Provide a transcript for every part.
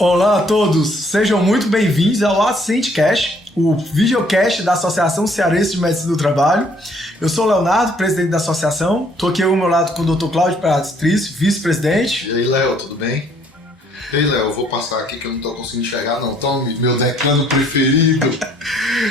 Olá a todos, sejam muito bem-vindos ao AscendCast, o videocast da Associação Cearense de Medicina do Trabalho. Eu sou o Leonardo, presidente da associação. Estou aqui ao meu lado com o Dr. Cláudio Prates, vice-presidente. E aí, Léo, tudo bem? E aí, Léo, eu vou passar aqui que eu não estou conseguindo enxergar, não. Tome meu decano preferido.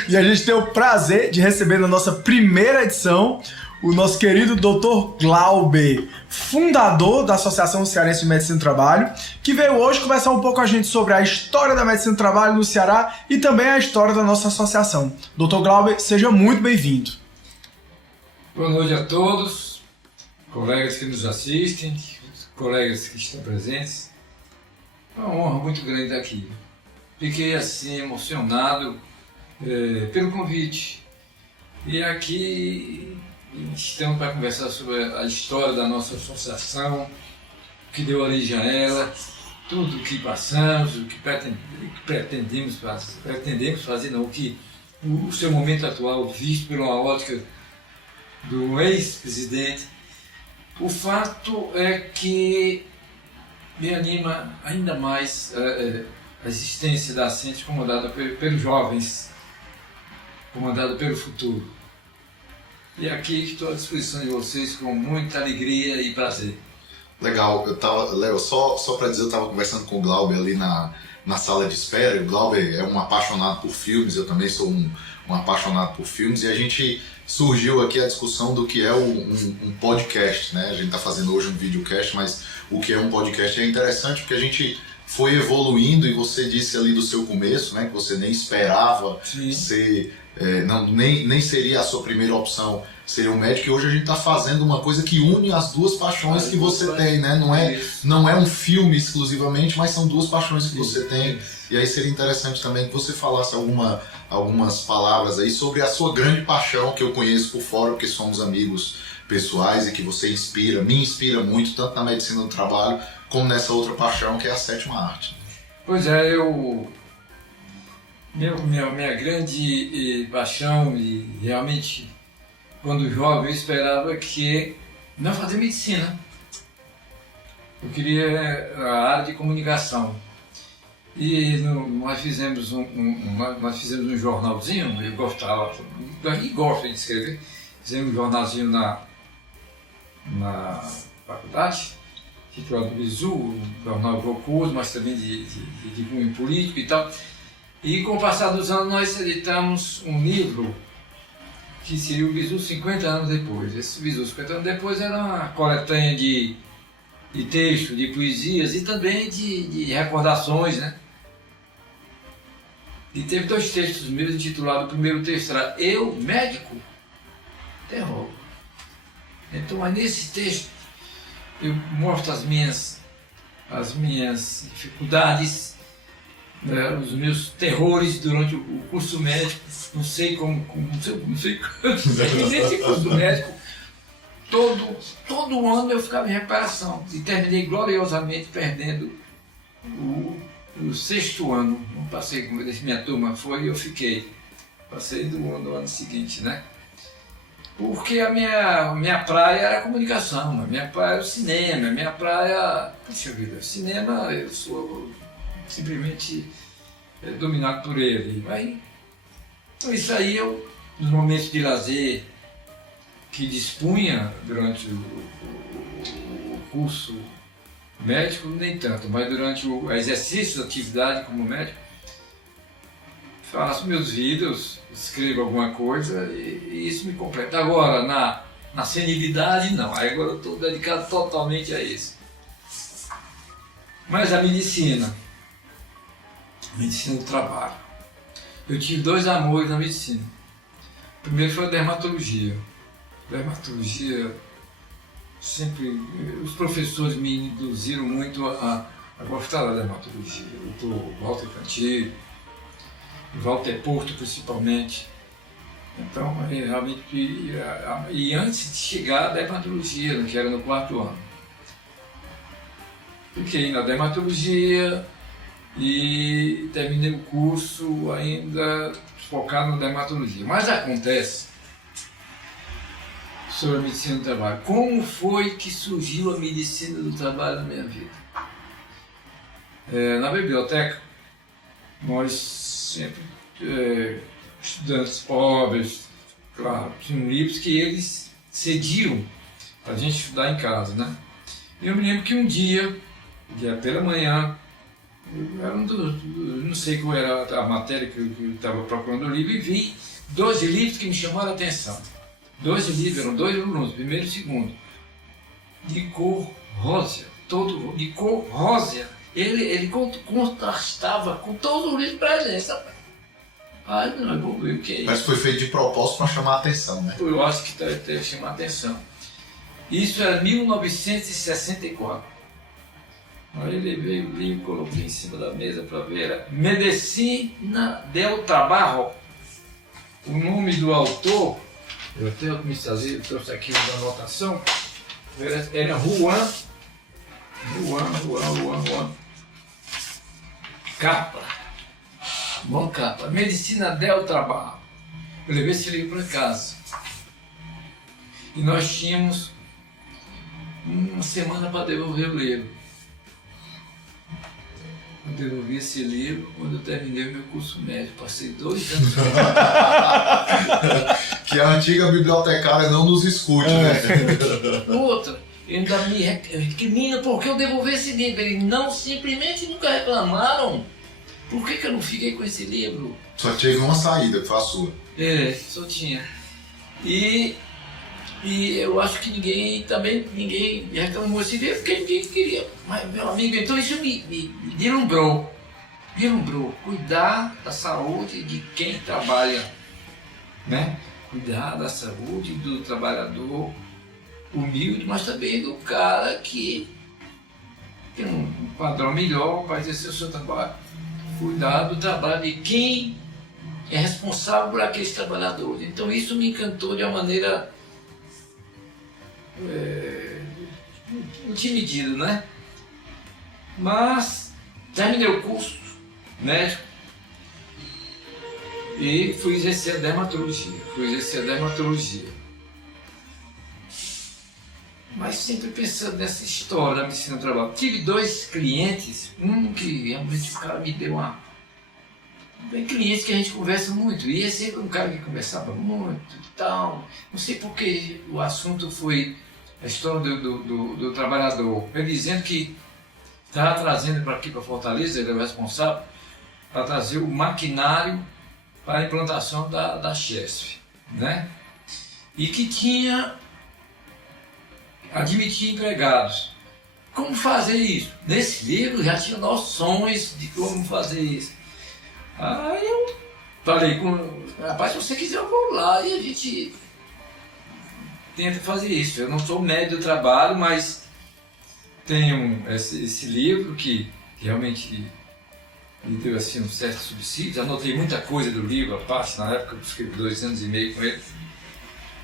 E a gente tem o prazer de receber na nossa primeira edição o nosso querido Dr. Glauber, fundador da Associação Cearense de Medicina do Trabalho, que veio hoje conversar um pouco com a gente sobre a história da medicina do trabalho no Ceará e também a história da nossa associação. Dr. Glauber, seja muito bem-vindo. Boa noite a todos, colegas que nos assistem, colegas que estão presentes. É uma honra muito grande estar aqui. Fiquei assim emocionado pelo convite. E aqui estamos para conversar sobre a história da nossa associação, o que deu origem a ela, tudo o que passamos, o que pretendemos fazer, não, o seu momento atual, visto por uma ótica do ex-presidente. O fato é que me anima ainda mais a existência da Ascend comandada pelos jovens, comandada pelo futuro. E aqui estou à disposição de vocês com muita alegria e prazer. Legal, Léo, só para dizer, eu estava conversando com o Glauber ali na sala de espera, e o Glauber é um apaixonado por filmes, eu também sou um apaixonado por filmes, e a gente surgiu aqui a discussão do que é um podcast, né? A gente está fazendo hoje um videocast, mas o que é um podcast é interessante porque a gente foi evoluindo, e você disse ali do seu começo, né, que você nem esperava ser... nem seria a sua primeira opção ser um médico, e hoje a gente está fazendo uma coisa que une as duas paixões que você tem, né? Não é um filme exclusivamente, mas são duas paixões que você tem. E aí seria interessante também que você falasse algumas palavras aí sobre a sua grande paixão, que eu conheço por fora, porque somos amigos pessoais, e que você me inspira muito, tanto na medicina do trabalho, como nessa outra paixão, que é a sétima arte. Pois é, minha grande paixão, e realmente, quando jovem, eu esperava que não fazer medicina. Eu queria a área de comunicação. E nós fizemos um jornalzinho, eu gostava, e gosto de escrever, fizemos um jornalzinho na faculdade, titulado Bizu, um jornal jocoso, mas também de cunho político e tal. E com o passar dos anos nós editamos um livro que seria o Bizu 50 anos depois. Esse Bizu 50 anos depois era uma coletânea de textos, de poesias e também de recordações, né? E teve dois textos meus intitulados. O primeiro texto era Eu, Médico, Terror. Então, nesse texto eu mostro as minhas dificuldades, os meus terrores durante o curso médico. Não sei nesse curso médico, todo ano eu ficava em recuperação e terminei gloriosamente perdendo o sexto ano. Não passei como minha turma foi, e eu fiquei. Passei do ano seguinte, né? Porque a minha praia era a comunicação, a minha praia era o cinema, a minha praia... Puxa vida, cinema eu sou simplesmente dominado por ele. Então isso aí eu, nos momentos de lazer que dispunha durante o curso médico, nem tanto, mas durante o exercício da atividade como médico, faço meus vídeos, escrevo alguma coisa e isso me completa. Agora, na senilidade, não. Agora eu estou dedicado totalmente a isso. Mas a medicina do trabalho. Eu tive dois amores na medicina. O primeiro foi a dermatologia. Dermatologia, sempre, os professores me induziram muito a gostar da dermatologia. O Dr. Walter Cantillo, Walter Porto principalmente. Então, realmente, e antes de chegar à dermatologia, que era no quarto ano, fiquei na dermatologia e terminei o curso ainda focado na dermatologia. Mas acontece, sobre a medicina do trabalho, como foi que surgiu a medicina do trabalho na minha vida? Na biblioteca, nós sempre, estudantes pobres, claro, tinham livros que eles cediam para a gente estudar em casa, né? E eu me lembro que um dia pela manhã, era não sei qual era a matéria que eu estava procurando o livro, e vi 12 livros que me chamaram a atenção. 12 livros, eram 2 volumes, primeiro e segundo, de cor rósea, todo de cor rósea. Ele contrastava com todo o livro presente. Ai, não, eu vou ver o que é isso. Mas foi feito de propósito para chamar a atenção, né? Eu acho que deve chamar a atenção. Isso era 1964. Aí eu levei o livro, coloquei em cima da mesa para ver. Era Medicina del Trabajo. O nome do autor, eu até eu trouxe aqui uma anotação, era Juan Capra. Juan Capra. Medicina del Trabajo. Eu levei esse livro para casa. E nós tínhamos uma semana para devolver o livro. Eu devolvi esse livro quando eu terminei o meu curso médio. Passei 2 anos. Que a antiga bibliotecária não nos escute, né? Outra, eu ainda me recrimino porque eu devolvi esse livro. Eles não simplesmente nunca reclamaram. Por que eu não fiquei com esse livro? Só tinha uma saída, que foi a sua. Só tinha. E eu acho que ninguém reclamou esse livro porque ninguém queria. Mas, meu amigo, então isso me deslumbrou. Cuidar da saúde de quem trabalha, né? Cuidar da saúde do trabalhador humilde, mas também do cara que tem um padrão melhor, vai exercer o seu trabalho. Cuidar do trabalho de quem é responsável por aqueles trabalhadores. Então isso me encantou de uma maneira intimidida, né? Mas terminei o curso médico e fui exercer a dermatologia. Mas sempre pensando nessa história da medicina do trabalho. Tive 2 clientes, um que realmente o cara me deu uma... Tem clientes que a gente conversa muito, e esse é um cara que conversava muito e tal. Não sei porque o assunto foi a história do trabalhador. Ele dizendo que estava trazendo para aqui, para Fortaleza, ele é o responsável, para trazer o maquinário para a implantação da Chesf, né? E que admitia empregados. Como fazer isso? Nesse livro já tinha noções de como fazer isso. Aí eu falei rapaz, se você quiser eu vou lá e a gente tenta fazer isso. Eu não sou médico do trabalho, mas tenho esse livro que realmente me deu assim, um certo subsídio. Anotei muita coisa do livro, a parte, na época eu escrevi 2 anos e meio com ele.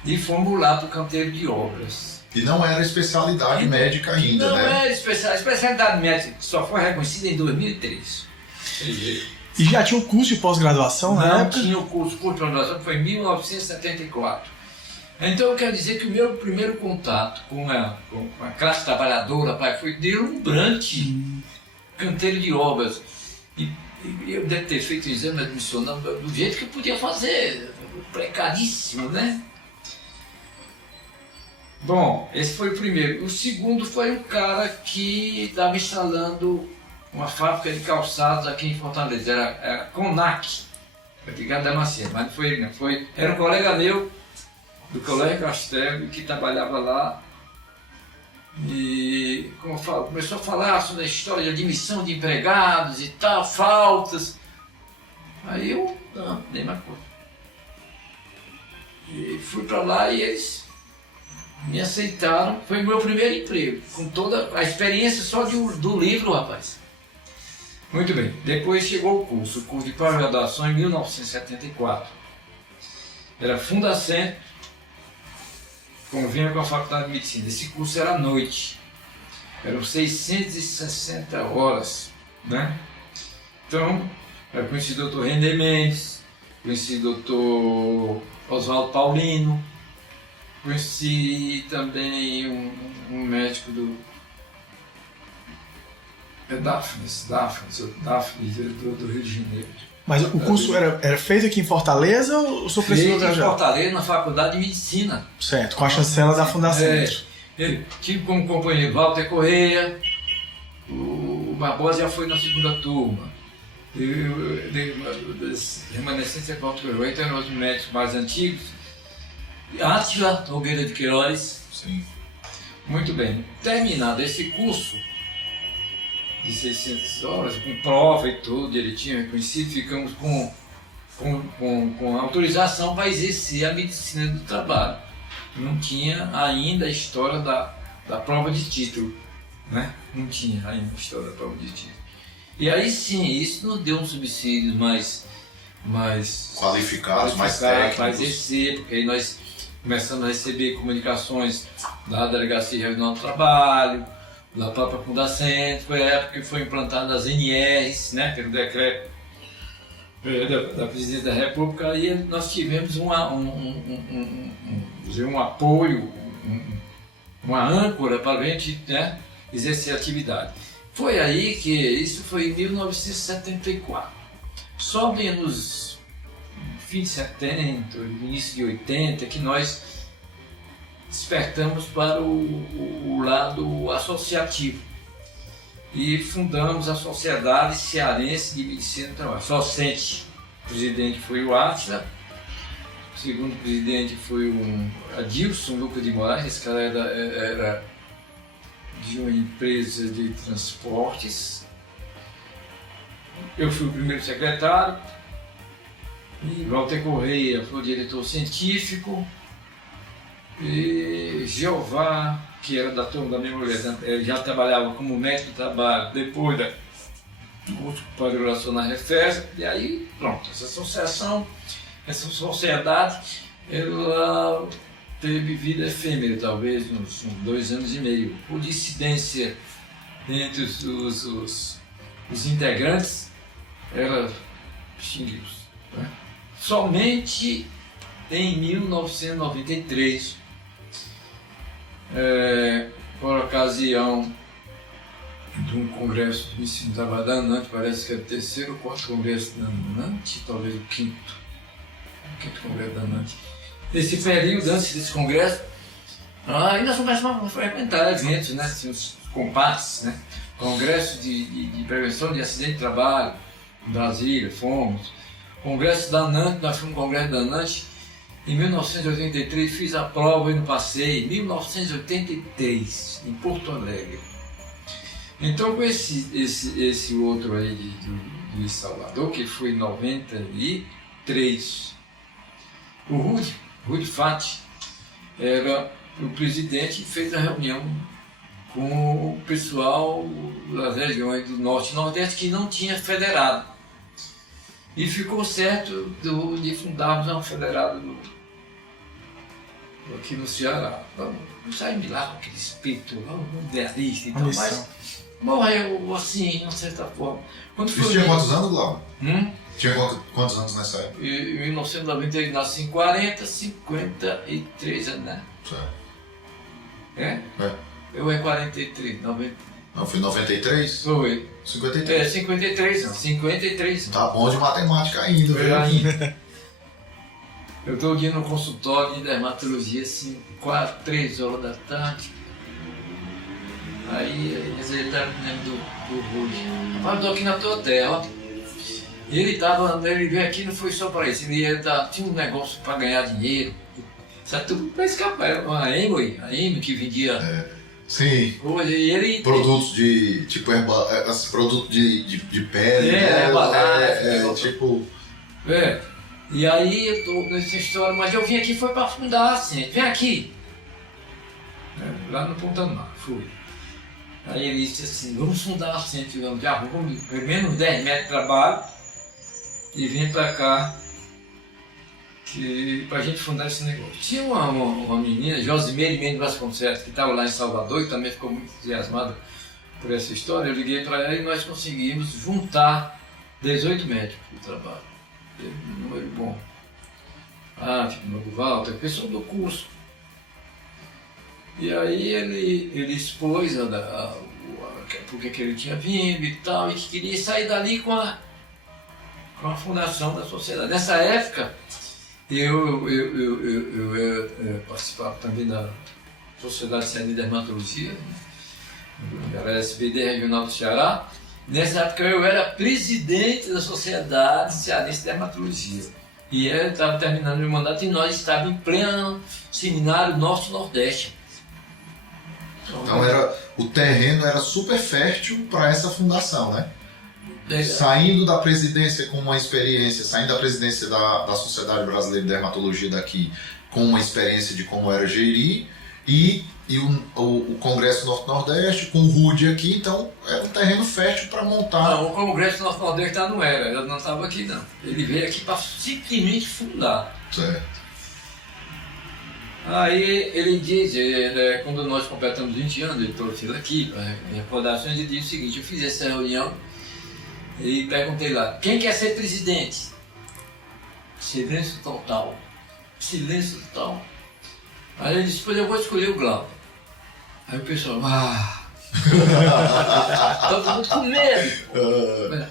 E fomos lá para o canteiro de obras. E não era especialidade médica ainda, não né? Não era especialidade médica, só foi reconhecida em 2003. E já tinha o curso de pós-graduação na época? Não tinha o curso de pós-graduação, foi em 1974. Então eu quero dizer que o meu primeiro contato com a classe trabalhadora foi deslumbrante. Canteiro de obras. E eu deve ter feito o exame admissional do jeito que eu podia fazer, precaríssimo, né? Bom, esse foi o primeiro. O segundo foi um cara que estava instalando uma fábrica de calçados aqui em Fortaleza. Era Conac, ligado a Damasceno, mas não foi ele, não. Era um colega meu, do Colégio Castelo, que trabalhava lá. E começou a falar sobre a história de admissão de empregados e tal, faltas. Aí eu, nem mais coisa. E fui para lá e eles me aceitaram. Foi o meu primeiro emprego, com toda a experiência só do livro, rapaz. Muito bem, depois chegou o curso de pós-graduação em 1974. Era Fundacentro, convinha com a Faculdade de Medicina. Esse curso era à noite, eram 660 horas, né? Então, eu conheci o Dr. René Mendes, conheci o Dr. Oswaldo Paulino, conheci também um médico É Daphnis, do Rio de Janeiro. Mas o curso era feito aqui em Fortaleza ou o senhor precisou Feito em viajar? Fortaleza, na Faculdade de Medicina. Certo, com a chancela da Fundação. Ele tive como companheiro Walter Correia, o Barbosa já foi na segunda turma. Remanescência Walter Correia, eram os médicos mais antigos. Átila Nogueira de Queiroz. Sim. Muito bem. Terminado esse curso de 600 horas, com prova e tudo, direitinho, reconhecido, ficamos com autorização para exercer a medicina do trabalho. Não tinha ainda a história da prova de título, né? Não tinha ainda a história da prova de título. E aí sim, isso nos deu um subsídio mais Qualificados, mais técnicos. para exercer, porque aí nós começamos a receber comunicações da Delegacia Regional do Trabalho, da própria Fundacentro, foi a época que foi implantada as NRs, né, pelo decreto da Presidência da República, e nós tivemos um apoio, uma âncora para a gente, né, exercer a atividade. Foi aí que, isso foi em 1974, só nos fim de 70, início de 80, que nós despertamos para o lado associativo e fundamos a Sociedade Cearense de Medicina do Trabalho. Sociente, o presidente foi o Átila, o segundo presidente foi o Adilson Lucas de Moraes, esse cara era de uma empresa de transportes. Eu fui o primeiro secretário, e Walter Correia foi o diretor científico, e Jeová, que era da turma da minha mulher, ele já trabalhava como médico de trabalho, depois do curso de pós-graduação na Refesa, e aí pronto, essa associação, essa sociedade, ela teve vida efêmera, talvez uns 2 anos e meio, por dissidência entre os integrantes, ela extinguiu-se. Né? Somente em 1993, por ocasião de um congresso de ensino do trabalho da ANANT, parece que é o 3º ou 4º congresso da ANANT, talvez o 5º congresso da ANANT. Nesse período, antes desse congresso, aí nós começamos a frequentar eventos, né, assim, os comparses, né, congresso de prevenção de acidente de trabalho, em Brasília, fomos. Congresso da ANANT, nós fomos no congresso da ANANT, em 1983 fiz a prova e não passei, em 1983, em Porto Alegre. Então com esse outro aí de Salvador, que foi em 93, o Rudy Fati era o presidente e fez a reunião com o pessoal das regiões do Norte e Nordeste que não tinha federado. E ficou certo de fundarmos um federado aqui no Ceará. Vamos sair de lá com aquele espírito, vamos idealista e tal, mas morreu assim, de uma certa forma. Isso tinha quantos anos, Glauber? Tinha quantos anos nessa época? Em 1990 nasci em 40, 53 anos, né? É? Eu é 43, 90. Não, foi 93? Foi. 53? 53 não, 53 não. Tá bom de matemática ainda, viu? Ainda. Eu estou aqui no consultório de dermatologia, assim, 3 horas da tarde. Aí ele tá me lembrando do Rude. Rapaz, eu tô aqui na tua terra, ó. E ele veio aqui, não foi só para isso, tinha um negócio para ganhar dinheiro. Sabe, tudo para escapar, uma Amway que vendia. Sim. Coisa, e ele. Produtos de. Tipo, produto de pele. Tipo. E aí eu tô nessa história, mas eu vim aqui foi para fundar assim, vem aqui. Lá no Ponta do Mar, fui. Aí ele disse assim, vamos fundar a Centro, vamos pelo menos 10 metros de trabalho e vim para cá para a gente fundar esse negócio. Tinha uma menina, Josimeire Mendes Vasconcelos, que estava lá em Salvador e também ficou muito entusiasmada por essa história. Eu liguei para ela e nós conseguimos juntar 18 médicos do trabalho. Um número bom. Tipo, Novo Walter, pessoa do curso. E aí ele expôs porque que ele tinha vindo e tal, e que queria sair dali com a fundação da sociedade. Nessa época, eu participava também da Sociedade Cearense de Dermatologia, era SBD Regional do Ceará. Nessa época eu era presidente da Sociedade Cearense de Dermatologia. E eu estava terminando meu mandato e nós estávamos em pleno seminário Norte-Nordeste. Então o terreno era super fértil para essa fundação, né? Saindo da presidência com uma experiência, saindo da presidência da Sociedade Brasileira de Dermatologia daqui com uma experiência de como era Jeri e o Congresso Norte-Nordeste com o RUD aqui, então era um terreno fértil para montar. Não, o Congresso Norte-Nordeste não era, ele não estava aqui não. Ele veio aqui para simplesmente fundar. Certo. Aí ele diz, quando nós completamos 20 anos, ele trouxe ele aqui para recordações, ele disse o seguinte: eu fiz essa reunião e perguntei lá, quem quer ser presidente? Silêncio total. Silêncio total. Aí ele disse, pois eu vou escolher o Glauber. Aí o pessoal, todo mundo com medo.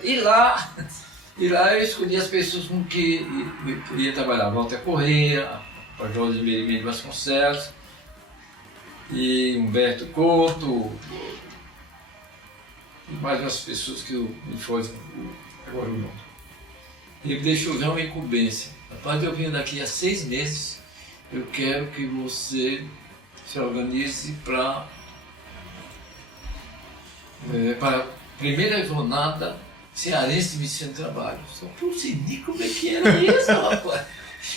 E lá eu escolhi as pessoas com que eu ia trabalhar. Walter Correia, Jorge Merimene Vasconcelos, e Humberto Couto, e mais umas pessoas que me foram agora o nome. Ele deixou ver uma incumbência. Rapaz, eu vim daqui a 6 meses, eu quero que você se organize para a primeira jornada cearense de medicina do trabalho. Só que eu não sei nem como é que era isso, rapaz.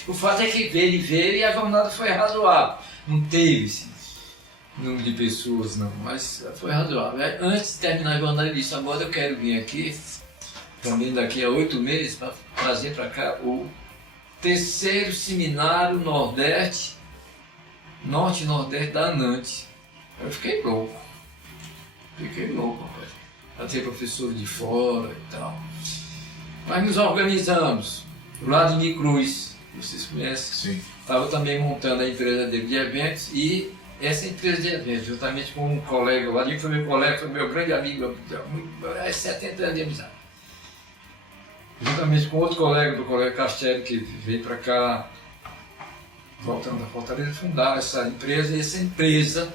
O fato é que ele veio e a jornada foi razoável. Não teve número de pessoas, não, mas foi razoável. Antes de terminar a jornada, ele disse, agora eu quero vir aqui, também daqui a 8 meses, para trazer para cá o 3º Seminário Norte e Nordeste da ANANT. Eu fiquei louco, rapaz. Para ter professor de fora e tal. Mas nos organizamos. O Vladimir Cruz, vocês conhecem? Sim. Estava também montando a empresa dele de eventos e essa empresa de eventos, juntamente com um colega, o Vladimir foi meu colega, foi meu grande amigo, há 70 anos de amizade. Juntamente com outro colega, do colega Castelli, que veio para cá, voltando da Fortaleza, fundaram essa empresa, e essa empresa,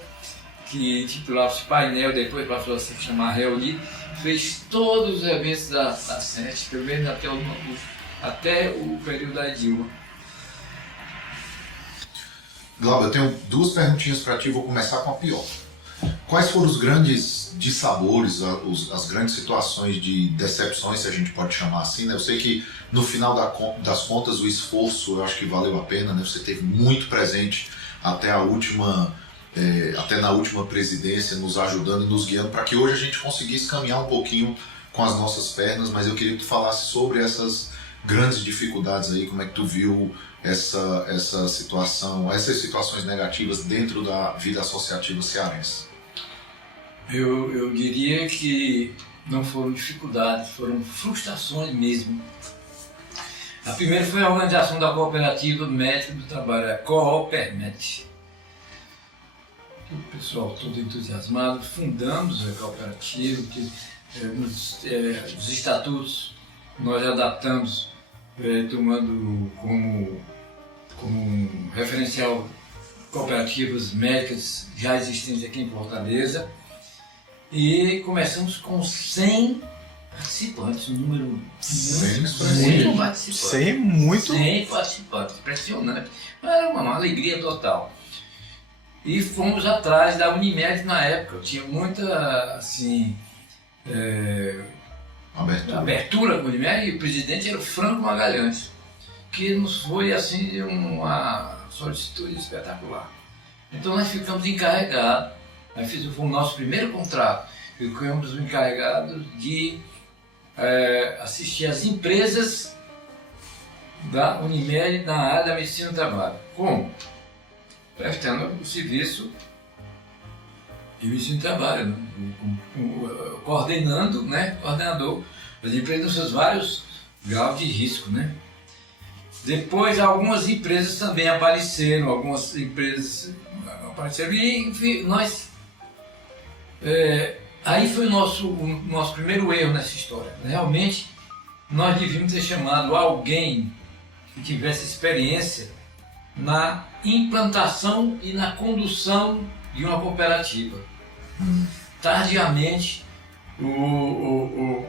que intitulava-se Painel, depois passou a se chamar Reuni, fez todos os eventos da SENT, pelo menos até o período da Dilma. Glauber, eu tenho 2 perguntinhas para ti, vou começar com a pior. Quais foram os grandes dissabores, as grandes situações de decepções, se a gente pode chamar assim, né? Eu sei que no final das contas o esforço, eu acho que valeu a pena, né? Você esteve muito presente até na última presidência, nos ajudando e nos guiando para que hoje a gente conseguisse caminhar um pouquinho com as nossas pernas, mas eu queria que tu falasse sobre essas grandes dificuldades aí, como é que tu viu essa situação, essas situações negativas dentro da vida associativa cearense? Eu diria que não foram dificuldades, foram frustrações mesmo. A primeira foi a organização da Cooperativa Médica do Trabalho, a Coopermet. O pessoal todo entusiasmado, fundamos a cooperativa, os estatutos nós adaptamos, tomando como referencial cooperativas médicas já existentes aqui em Fortaleza, e começamos com 100 participantes, um número muito participantes. 100 participantes, impressionante. Era uma alegria total. E fomos atrás da Unimed na época, tinha muita assim, abertura com a Unimed, e o presidente era o Franco Magalhães, que nos foi assim uma solicitude espetacular. Então nós ficamos encarregados, foi o nosso primeiro contrato, ficamos encarregados de assistir as empresas da Unimed na área da medicina do trabalho. Como? Prestando o serviço de medicina do trabalho, né? Coordenador das empresas nos seus vários graus de risco, né? Depois algumas empresas também apareceram, e enfim, nós Aí foi o nosso primeiro erro nessa história. Realmente, nós devíamos ter chamado alguém que tivesse experiência na implantação e na condução de uma cooperativa. Tardiamente, o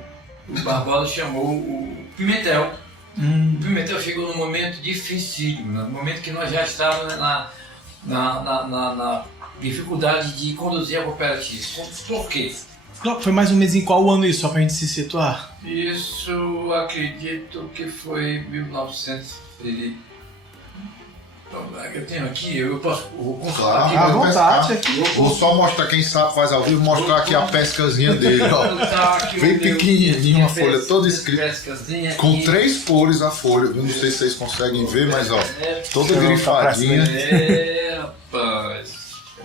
Barbosa chamou o Pimentel. O Pimentel chegou num momento dificílimo, no momento que nós já estávamos na dificuldade de conduzir a cooperativa. Por quê? Foi mais ou menos em qual ano isso, só pra gente se situar? Isso, acredito que foi 1900. Eu tenho aqui, eu posso Claro, aqui, à pode vontade pescar. aqui. Vou só mostrar, quem sabe faz ao vivo, mostrar aqui a pescazinha dele, ó. Bem pequenininha, uma folha toda escrita, com 3 cores a folha. Eu não sei se vocês conseguem ver, mas ó, toda grifadinha. Rapaz,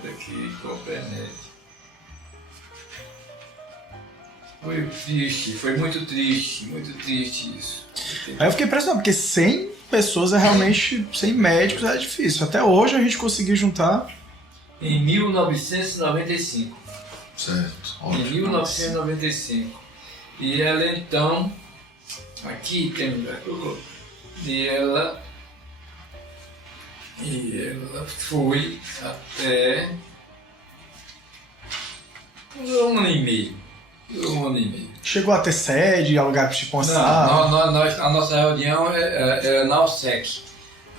olha aqui, Copernete. Foi muito triste isso. Aí eu fiquei impressionado, porque 100 pessoas é realmente, 100 médicos é difícil. Até hoje a gente conseguiu juntar. Em 1995. Certo, Em ótimo. 1995. E ela então, aqui tem um lugar que eu coloquei. E ela foi até um ano e meio. Chegou a ter sede, lugar para te Não, pensar. a nossa reunião é na OSEC,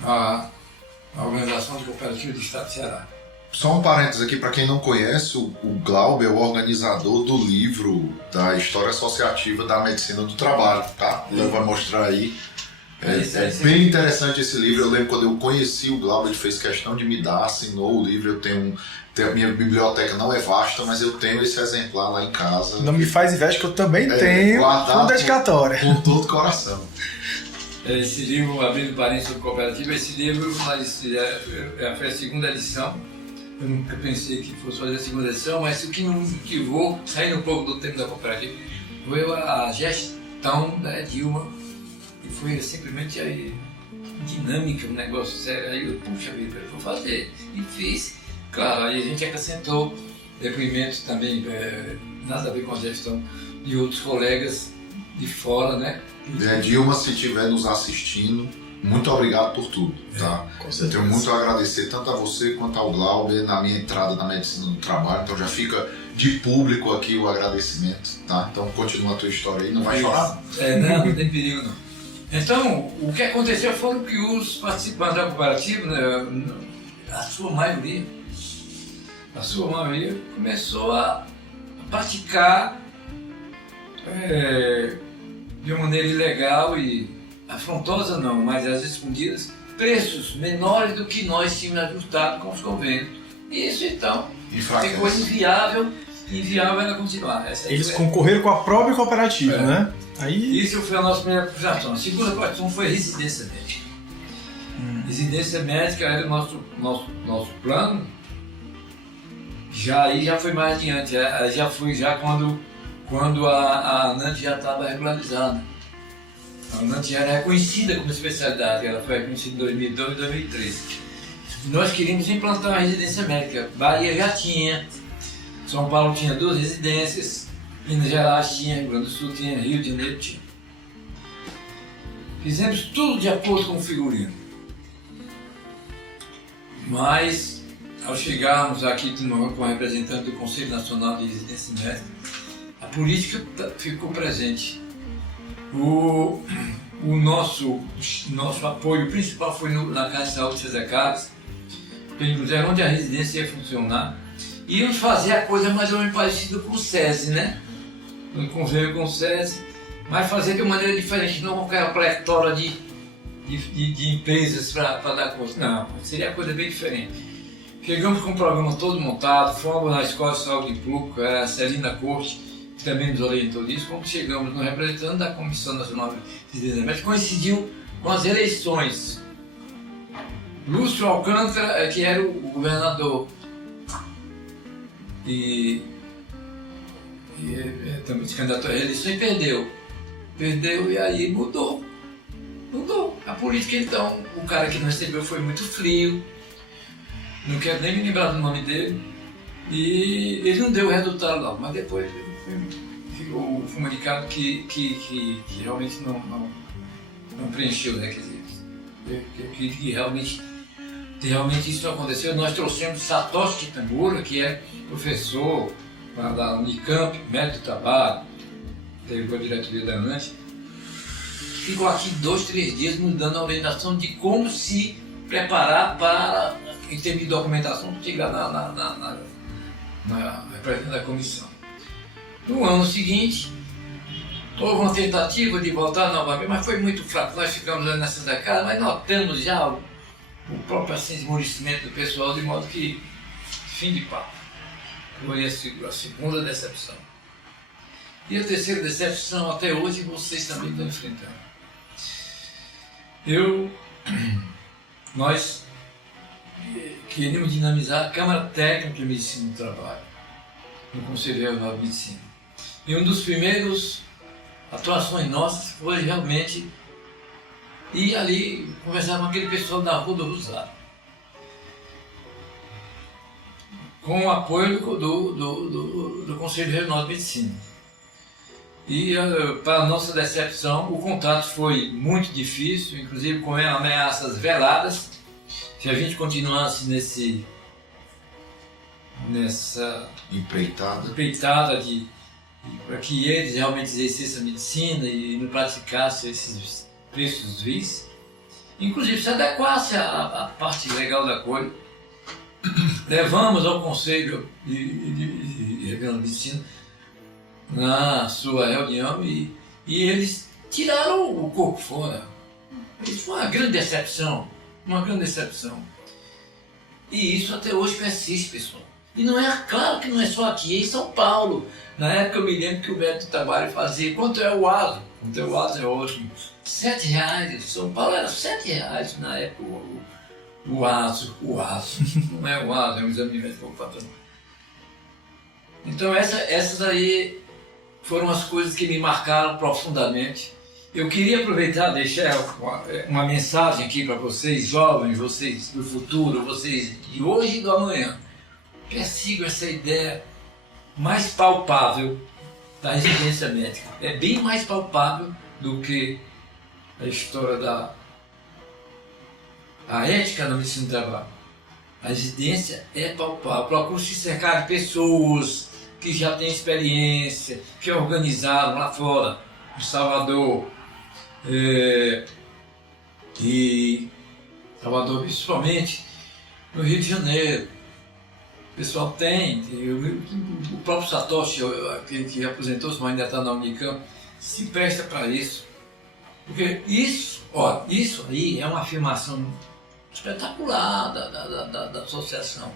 a Organização de Cooperativas do Estado do Ceará. Só um parênteses aqui, para quem não conhece, o Glauber é o organizador do livro da História Associativa da Medicina do Trabalho, tá? O Léo vai mostrar aí. É bem interessante esse livro. Eu lembro quando eu conheci o Glauber, ele fez questão de me dar, assinou o livro. Eu tenho a minha biblioteca não é vasta, mas eu tenho esse exemplar lá em casa. Não me faz inveja que eu também tenho uma dedicatória. Com todo o coração. Esse livro, abrindo parênteses sobre cooperativa, esse livro foi a segunda edição. Eu nunca pensei que fosse fazer a segunda edição, mas o que me motivou, saindo um pouco do tempo da cooperativa, foi a gestão da Dilma, e foi simplesmente dinâmica, um negócio sério. Aí eu, puxa vida, eu vou fazer. E fiz. Claro, aí a gente acrescentou depoimentos também, nada a ver com a gestão de outros colegas de fora, né? Dilma, se estiver nos assistindo, muito obrigado por tudo, tá? Eu tenho muito a agradecer tanto a você quanto ao Glauber na minha entrada na medicina do trabalho, então já fica de público aqui o agradecimento, tá? Então continua a tua história aí, não vai chorar? Não tem perigo não. Então, o que aconteceu foi que os participantes da cooperativa, né, a sua maioria começou a praticar de uma maneira ilegal e afrontosa não, mas às escondidas, preços menores do que nós tínhamos ajustado com os convênios. E isso então ficou inviável ela continuar. Eles concorreram com a própria cooperativa, né? Aí... Isso foi a nossa primeira participação. A segunda participação foi residência médica. Residência médica era o nosso plano. Aí já foi mais adiante, já foi quando a ANANT já estava regularizada. A ANANT já era reconhecida como especialidade, ela foi reconhecida em 2002 e 2013. Nós queríamos implantar uma residência médica. Bahia já tinha, São Paulo tinha 2 residências, Minas Gerais tinha, Rio Grande do Sul tinha, Rio de Janeiro tinha. Fizemos tudo de acordo com o figurino. Mas, ao chegarmos aqui com a representante do Conselho Nacional de Residência Médica, a política ficou presente. O nosso apoio principal foi na Casa de Saúde de César Carlos, onde a residência ia funcionar. Íamos fazer a coisa mais ou menos parecida com o SESI, né? No convênio com o SESI, mas fazer de uma maneira diferente, não com aquela pletora de empresas para dar conta. Não, seria coisa bem diferente. Chegamos com o programa todo montado, fomos na Escola de Saúde Pública, era a Celina Corte, que também nos orientou disso. Quando chegamos no representante da Comissão Nacional de Desenvolvimento, coincidiu com as eleições. Lúcio Alcântara, que era o governador, e também se candidatou à reeleição e perdeu, e aí mudou a política. Então o cara que nos recebeu foi muito frio, não quero nem me lembrar do nome dele, E ele não deu o resultado não, mas depois ficou comunicado que realmente não preencheu os requisitos. Que realmente isso não aconteceu. Nós trouxemos Satoshi Kitamura, que é professor da Unicamp, médico do trabalho, teve a diretoria da ANT, ficou aqui 2, 3 dias nos dando a orientação de como se preparar para, em termos de documentação, chegar na representação da comissão. No ano seguinte, houve uma tentativa de voltar novamente, mas foi muito fraco. Nós ficamos ali na Santa Casa, mas notamos já o próprio esmorecimento do pessoal, de modo que, fim de papo. Foi a segunda decepção. E a terceira decepção, até hoje, vocês também estão enfrentando. Nós queríamos dinamizar a Câmara Técnica de Medicina do Trabalho, no Conselho Regional de Medicina. E um dos primeiros atuações nossas foi realmente ir ali conversar com aquele pessoal da Rua do Rosário, com o apoio do Conselho Regional de Medicina. E, para nossa decepção, o contato foi muito difícil, inclusive com ameaças veladas. Se a gente continuasse nessa empreitada para que eles realmente exercessem a medicina e não praticassem esses preços vis, inclusive se adequasse à parte legal da coisa. Levamos ao Conselho Regional de Medicina na sua reunião e eles tiraram o corpo fora. Isso foi uma grande decepção. E isso até hoje persiste, pessoal. E não é, claro que não é só aqui, é em São Paulo. Na época eu me lembro que o médico do trabalho fazia, quanto é o ASO? Quanto é o ASO é ótimo. R$7. Em São Paulo era R$7 na época o ASO. Não é o ASO, é um exame médico padrão. Então essas aí foram as coisas que me marcaram profundamente. Eu queria aproveitar e deixar uma mensagem aqui para vocês, jovens, vocês do futuro, vocês de hoje e do amanhã. Persigam essa ideia mais palpável da residência médica. É bem mais palpável do que a história a ética na medicina do trabalho. A residência é palpável. Procure se cercar de pessoas que já têm experiência, que organizaram lá fora, em Salvador, e Salvador principalmente, no Rio de Janeiro. O pessoal tem o próprio Satoshi, que aposentou-se, mas ainda está na Unicamp, se presta para isso. Porque isso aí é uma afirmação espetacular da associação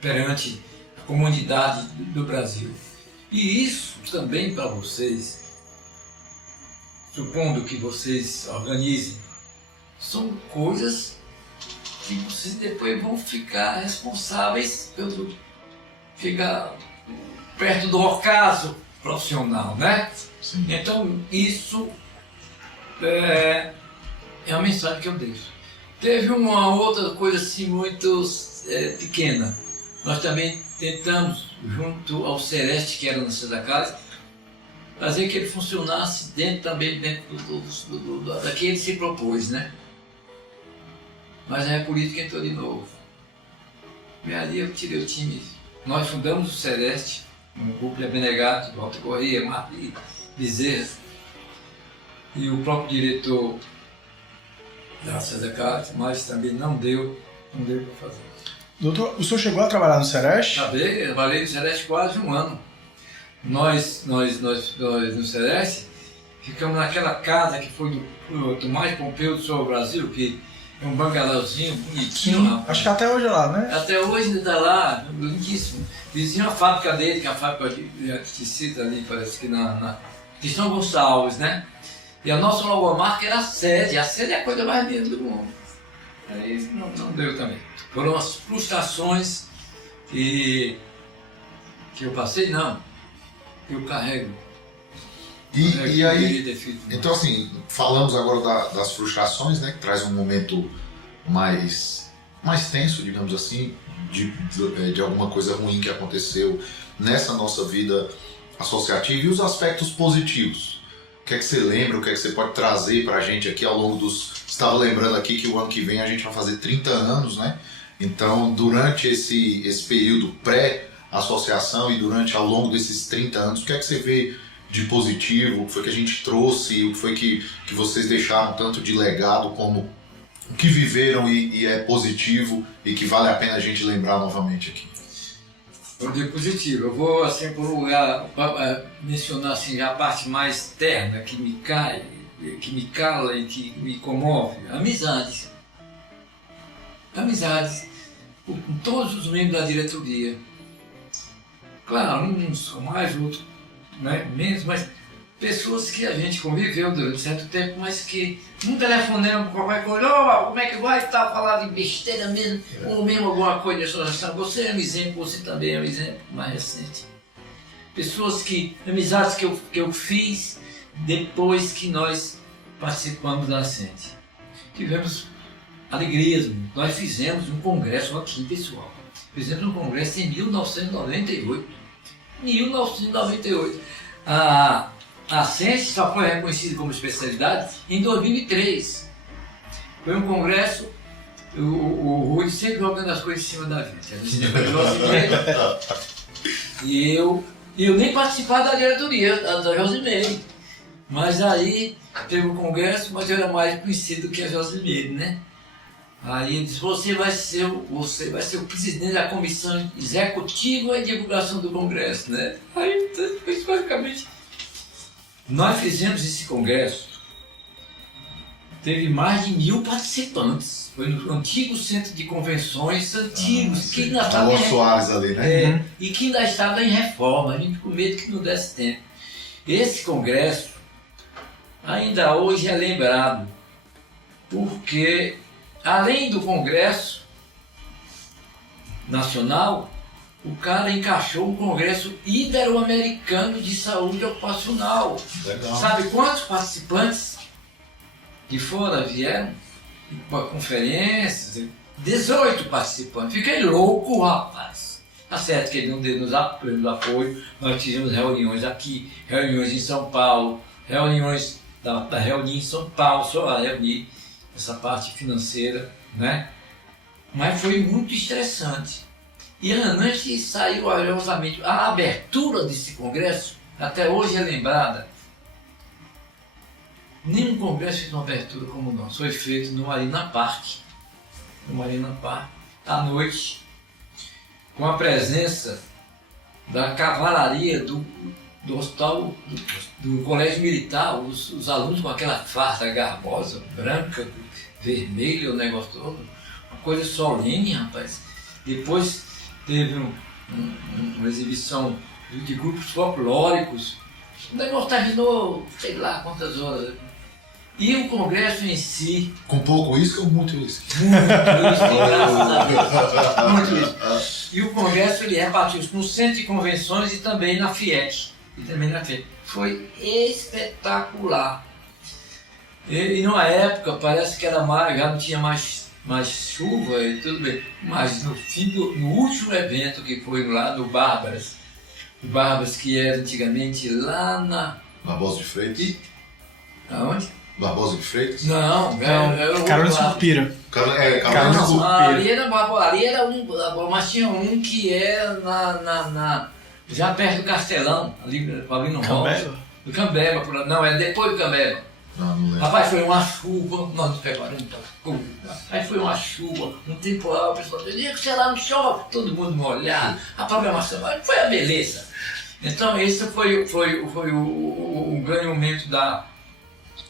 perante a comunidade do Brasil. E isso também para vocês, supondo que vocês organizem, são coisas que vocês depois vão ficar responsáveis pelo ficar perto do ocaso profissional, né? Sim. Então isso é a mensagem que eu deixo. Teve uma outra coisa assim muito pequena. Nós também tentamos, junto ao Celeste, que era na Santa Casa, fazer que ele funcionasse dentro da que ele se propôs, né? Mas a política entrou de novo. E ali eu tirei o time. Nós fundamos o Celeste, um grupo de Abnegato, Walter Corrêa, Marcos Bezerra, e o próprio diretor da Santa Casa, mas também não deu para fazer. Doutor, o senhor chegou a trabalhar no Celeste? Trabalhei no Celeste quase um ano. Nós no Celeste ficamos naquela casa que foi do mais Pompeu do Sul Brasil, que é um bangalôzinho bonitinho. Sim, acho que até hoje é lá, né? Até hoje ainda está lá, lindíssimo. Vizinho a fábrica dele, que é a fábrica de tecido ali, parece que de São Gonçalves, né? E a nossa logomarca era a sede é a coisa mais linda do mundo. Aí não deu também. Foram as frustrações que eu passei, não. Eu carrego. E aí, então assim, falamos agora das frustrações, né, que traz um momento mais mais tenso, digamos assim, de alguma coisa ruim que aconteceu nessa nossa vida associativa e os aspectos positivos. O que é que você lembra, o que é que você pode trazer pra gente aqui ao longo dos... Estava lembrando aqui que o ano que vem a gente vai fazer 30 anos, né? Então, durante esse período pré-associação e ao longo desses 30 anos, o que é que você vê de positivo, o que foi que a gente trouxe, o que foi que vocês deixaram tanto de legado como o que viveram e é positivo e que vale a pena a gente lembrar novamente aqui? Eu digo positivo. Eu vou, assim, por um lugar, mencionar assim, a parte mais terna, que me cai, que me cala e que me comove. Amizades. Amizades com todos os membros da diretoria. Claro, uns mais, outros, né, menos, mas pessoas que a gente conviveu durante certo tempo, mas que um telefonema, qualquer coisa, como é que vai falar de besteira mesmo, ou mesmo alguma coisa de associação. Você é um exemplo, você também é um exemplo mais recente. Pessoas amizades que eu fiz depois que nós participamos da Ascente. Tivemos alegrias, nós fizemos um congresso aqui, pessoal. Fizemos um congresso em 1998. 1998. A Ascente só foi reconhecida como especialidade em 2003. Foi um congresso, o Rui sempre jogando as coisas em cima da gente. A gente e eu nem participava da diretoria, da Josimeire. Mas aí teve um congresso, mas eu era mais conhecido que a Josimeire, né? Aí ele disse, você vai ser o presidente da comissão executiva e divulgação do congresso, né? Aí, basicamente, nós fizemos esse congresso, teve mais de 1.000 participantes. Foi no antigo centro de convenções, antigos, que ainda estava Soares ali, né? E que ainda estava em reforma, a gente com medo que não desse tempo. Esse congresso, ainda hoje é lembrado, porque além do Congresso Nacional, o cara encaixou um Congresso Ibero-Americano de Saúde Ocupacional. Legal. Sabe quantos participantes de fora vieram para conferências? 18 participantes. Fiquei louco, rapaz. Tá certo que ele não deu nos apoio. Nós tivemos reuniões aqui, reuniões em São Paulo, reuniões da reunião em São Paulo, só a reunir essa parte financeira, né? Mas foi muito estressante. E a noite saiu airosamente. A abertura desse congresso, até hoje é lembrada. Nenhum congresso fez uma abertura como o nosso. Foi feito no Marina Park. No Marina Park, à noite, com a presença da cavalaria do hospital, do colégio militar, os alunos com aquela farda garbosa, branca, vermelha, o negócio todo, uma coisa solene, rapaz. Depois teve uma exibição de grupos folclóricos, o negócio terminou, sei lá quantas horas. E o congresso em si... Com pouco uísque ou muito uísque? Muito uísque, graças a Deus. Muito uísque. E o congresso ele repartiu-se no Centro de Convenções e também na FIEC. Foi espetacular. E numa época parece que era mais, já não tinha mais chuva e tudo bem. Mas no último evento que foi lá no Bárbaras, o Bárbaras que era antigamente lá na... Barbosa de Freitas? Aonde? Barbosa de Freitas? Não, Carolina Sucupira. Carolina Sucupira. Ali era mas tinha um que era já perto do Castelão, ali no Cambeba? Do Cambeba, não, é depois do Cambeba. Não lembro. Rapaz, foi uma chuva, nós nos preparamos para tudo. Aí foi uma chuva, um temporal, o pessoal dizia que sei lá, não chove, todo mundo molhado, a programação, foi a beleza. Então esse foi o grande momento da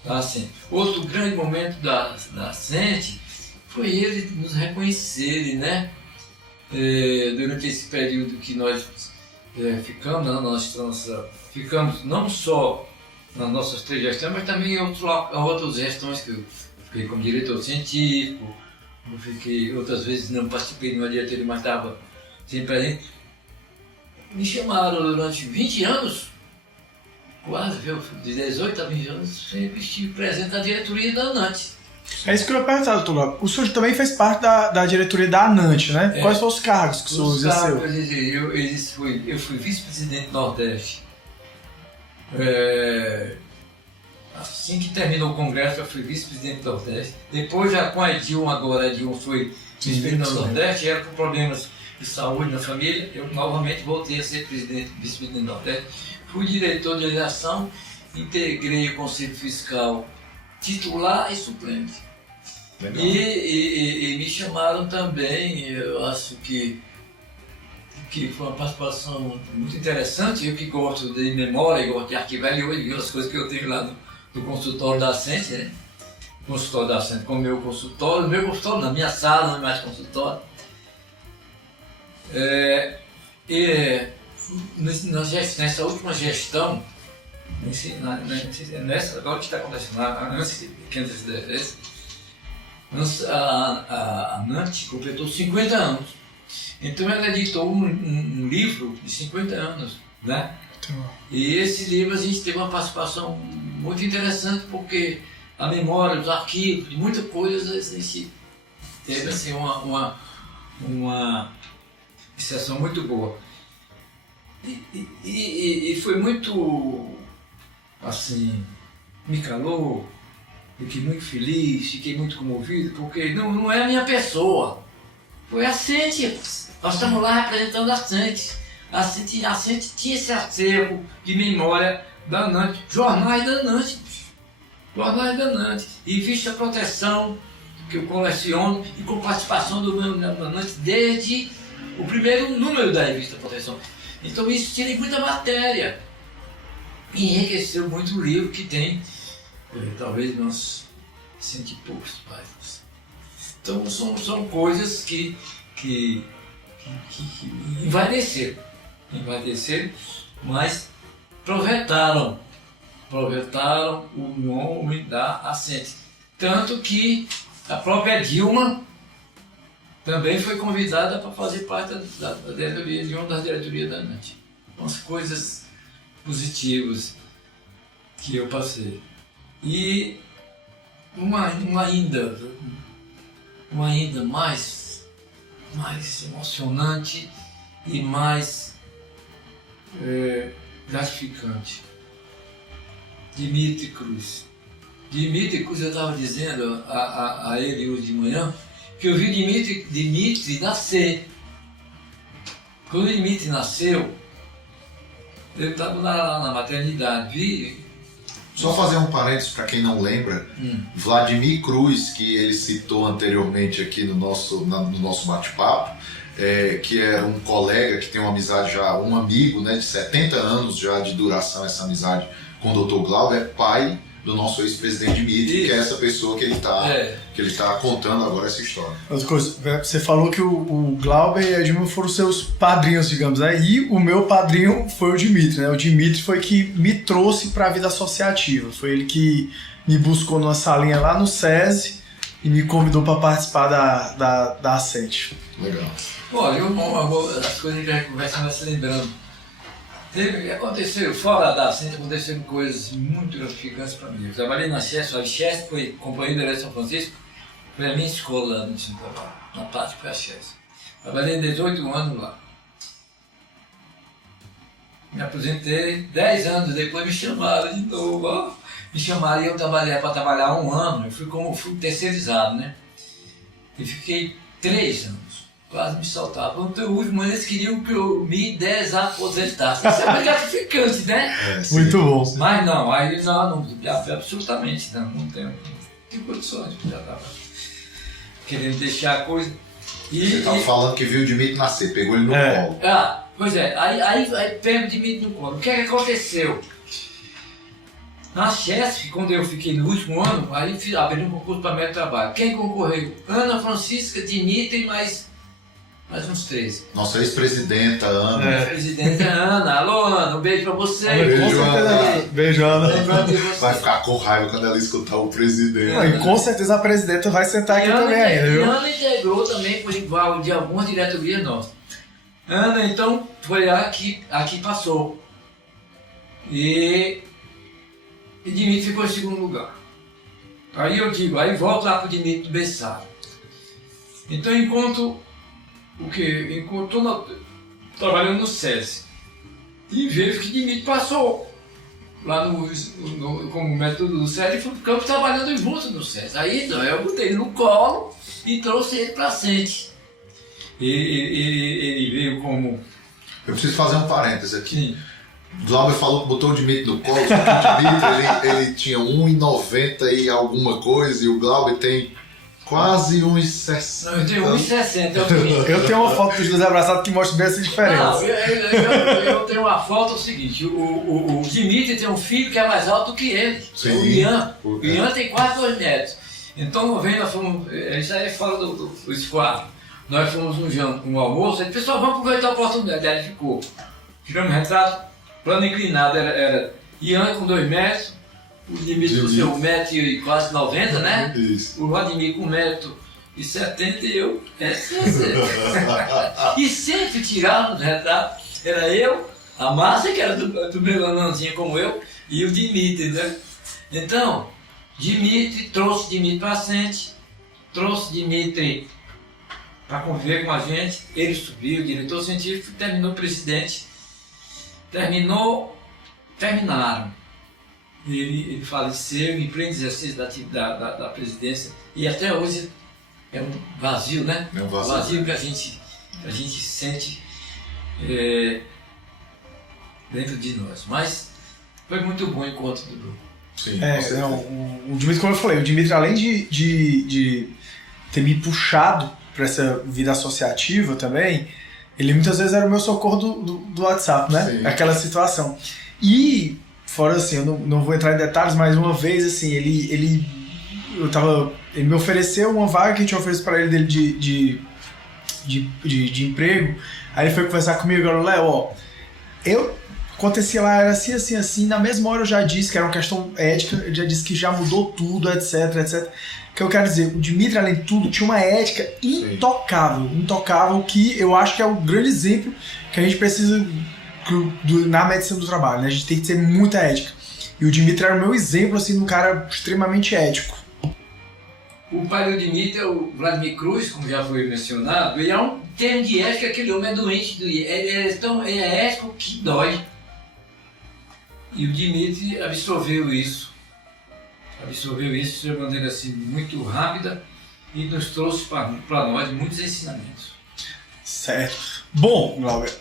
Ascente. Outro grande momento da Ascente foi ele nos reconhecerem, né? Durante esse período que nós ficamos não só nas nossas 3 gestões, mas também em outras gestões que eu fiquei como diretor científico, outras vezes não participei de uma diretoria, mas estava sempre presente. Me chamaram durante 20 anos, quase, viu? De 18 a 20 anos, sempre estive presente na diretoria da ANAT. É isso que eu ia perguntar, doutor Glauber. O senhor também fez parte da diretoria da ANANT, né? Quais foram os cargos que o senhor exerceu? Eu fui vice-presidente do Nordeste. Assim que terminou o Congresso, eu fui vice-presidente do Nordeste. Depois, já com a Dilma, agora a Dilma foi vice-presidente do Nordeste, era com problemas de saúde na família. Eu novamente voltei a ser vice-presidente do Nordeste. Fui diretor de delegação, integrei o Conselho Fiscal titular e suplente. E me chamaram também, eu acho que foi uma participação muito interessante. Eu que gosto de memória, gosto de arquivar, e hoje as coisas que eu tenho lá do consultório da Ascente, né? Consultório da Ascente com o meu consultório, na minha sala, não é mais consultório. Nessa última gestão, nessa, agora que está acontecendo, antes de Kansas Defesa, a ANANT completou 50 anos. Então ela editou um livro de 50 anos, né? E esse livro a gente teve uma participação muito interessante, porque a memória, os arquivos, de muita coisa, a gente teve assim, uma exceção muito boa. E foi muito, assim, me calou, fiquei muito feliz, fiquei muito comovido, porque não é a minha pessoa, foi a Ascente. Nós estamos lá representando a Ascente. A Ascente tinha esse acervo de memória da ANANT, jornais da ANANT, revista Proteção, que eu coleciono, e com participação do meu ANANT desde o primeiro número da revista Proteção. Então isso tirei muita matéria, enriqueceu muito o livro, que tem talvez uns 100 e poucos páginas. Então são coisas que envaideceram, mas projetaram o nome da Ascente. Tanto que a própria Dilma também foi convidada para fazer parte da diretoria, de uma das diretorias da ANANT. Umas coisas positivas que eu passei. E uma ainda mais emocionante e mais gratificante. Dimitri Cruz. Dimitri Cruz, eu estava dizendo a ele hoje de manhã, que eu vi Dimitri nascer. Quando o Dimitri nasceu, eu estava lá na maternidade, vi. Só fazer um parênteses para quem não lembra, Vladimir Cruz, que ele citou anteriormente aqui no nosso bate-papo, que é um colega que tem uma amizade já, um amigo, né, de 70 anos já de duração, essa amizade com o Dr. Glauber, é pai do nosso ex-presidente Dimitri, que é essa pessoa que ele está contando agora essa história. Outra coisa, você falou que o Glauber e a Dilma foram seus padrinhos, digamos, né? E o meu padrinho foi o Dimitri, né? O Dimitri foi que me trouxe para a vida associativa. Foi ele que me buscou numa salinha lá no SESI e me convidou para participar da Ascente. Legal. Olha, as coisas que a gente conversa vai se lembrando. Aconteceu, fora da Ascente, aconteceram coisas muito gratificantes para mim. Eu trabalhei na Chess, a Chess foi companhia da São Francisco, foi a minha escola lá no ensino trabalho, na parte foi a Chess. Trabalhei 18 anos lá. Me aposentei, 10 anos depois me chamaram de novo, me chamaram e eu trabalhei para trabalhar 1 ano, eu fui terceirizado, né? E fiquei 3 anos. Quase me soltavam. No último ano eles queriam que eu me desaposentasse. Isso é gratificante, né? Muito bom. Mas não, aí não, absolutamente não tenho condições, já estava querendo deixar a coisa. Você estava falando que viu o Dimitri nascer, pegou ele no colo. Pois é, aí pego o Dimitri no colo. O que é que aconteceu? Na Chesf, quando eu fiquei no último ano, aí abri um concurso para médico de trabalho. Quem concorreu? Ana Francisca, Dimitri, mais uns 13. Nossa ex-presidenta, Ana. Presidenta Ana. Alô, Ana, um beijo pra você. Beijo, Ana. Beijo, Ana. Vai ficar com raiva quando ela escutar o presidente. E com certeza a presidenta vai sentar aqui também ainda, viu? Ana integrou também, por igual, de algumas diretorias nossas. Ana, então, foi aqui passou. E Dimitri ficou em segundo lugar. Aí eu digo, aí volto lá para o Dimitri Bessaro. Então, enquanto estou trabalhando no SESI, e vejo que Dimitri passou lá como método do SESI e ficamos trabalhando juntos no SESI. Aí então, eu botei no colo e trouxe ele para frente. Ele veio como... Eu preciso fazer um parênteses aqui. Sim. Glauber falou que botou o Dimitri no colo, só que o Dimitri ele tinha 1,90 e alguma coisa, e o Glauber tem quase 1,60. Não, eu tenho 1,60. Eu tenho uma foto dos dois abraçados que mostra bem essa diferença. Não, eu tenho uma foto, é o seguinte, o Dimitri tem um filho que é mais alto que ele, Sim. o Ian. O Ian tem quase 2 metros. Então, uma vez nós fomos, isso aí é fora do esquadro, nós fomos um almoço, ele disse, pessoal, vamos aproveitar a oportunidade. Ele ficou, tiramos um retrato, plano inclinado, era Ian com 2 metros, o Dimitri com seu 1 metro e quase 90, né? Isso. O Vladimir com 1,70 m e eu 1,60 m. E sempre tirava no retrato, era eu, a Márcia, que era do meu anãozinho como eu, e o Dimitri, né? Então, Dimitri trouxe Dimitri para frente, trouxe Dimitri para conviver com a gente, ele subiu, diretor científico, terminou presidente. Terminaram. Ele faleceu em pleno exercício da presidência e até hoje é um vazio, né? É um vazio que a gente sente dentro de nós. Mas foi muito bom o encontro do grupo. Sim, o Dimitri, como eu falei, o Dimitri, além de ter me puxado para essa vida associativa também, ele muitas vezes era o meu socorro do WhatsApp, né? Sim. Aquela situação. E, fora assim, eu não vou entrar em detalhes, mas uma vez, assim, ele me ofereceu uma vaga que a gente ofereceu para ele de emprego. Aí ele foi conversar comigo e falou, Léo, acontecia lá, era assim, na mesma hora eu já disse que era uma questão ética, eu já disse que já mudou tudo, etc. Que eu quero dizer, o Dimitri, além de tudo, tinha uma ética intocável, que eu acho que é o grande exemplo que a gente precisa na medicina do trabalho, né? A gente tem que ter muita ética. E o Dimitri era o meu exemplo, assim, de um cara extremamente ético. O pai do Dimitri é o Vladimir Cruz, como já foi mencionado, e é um termo de ética, aquele homem é doente, ele é ético que dói. E o Dimitri absorveu isso de uma maneira assim, muito rápida e nos trouxe para nós muitos ensinamentos. Certo. Bom, Glauber,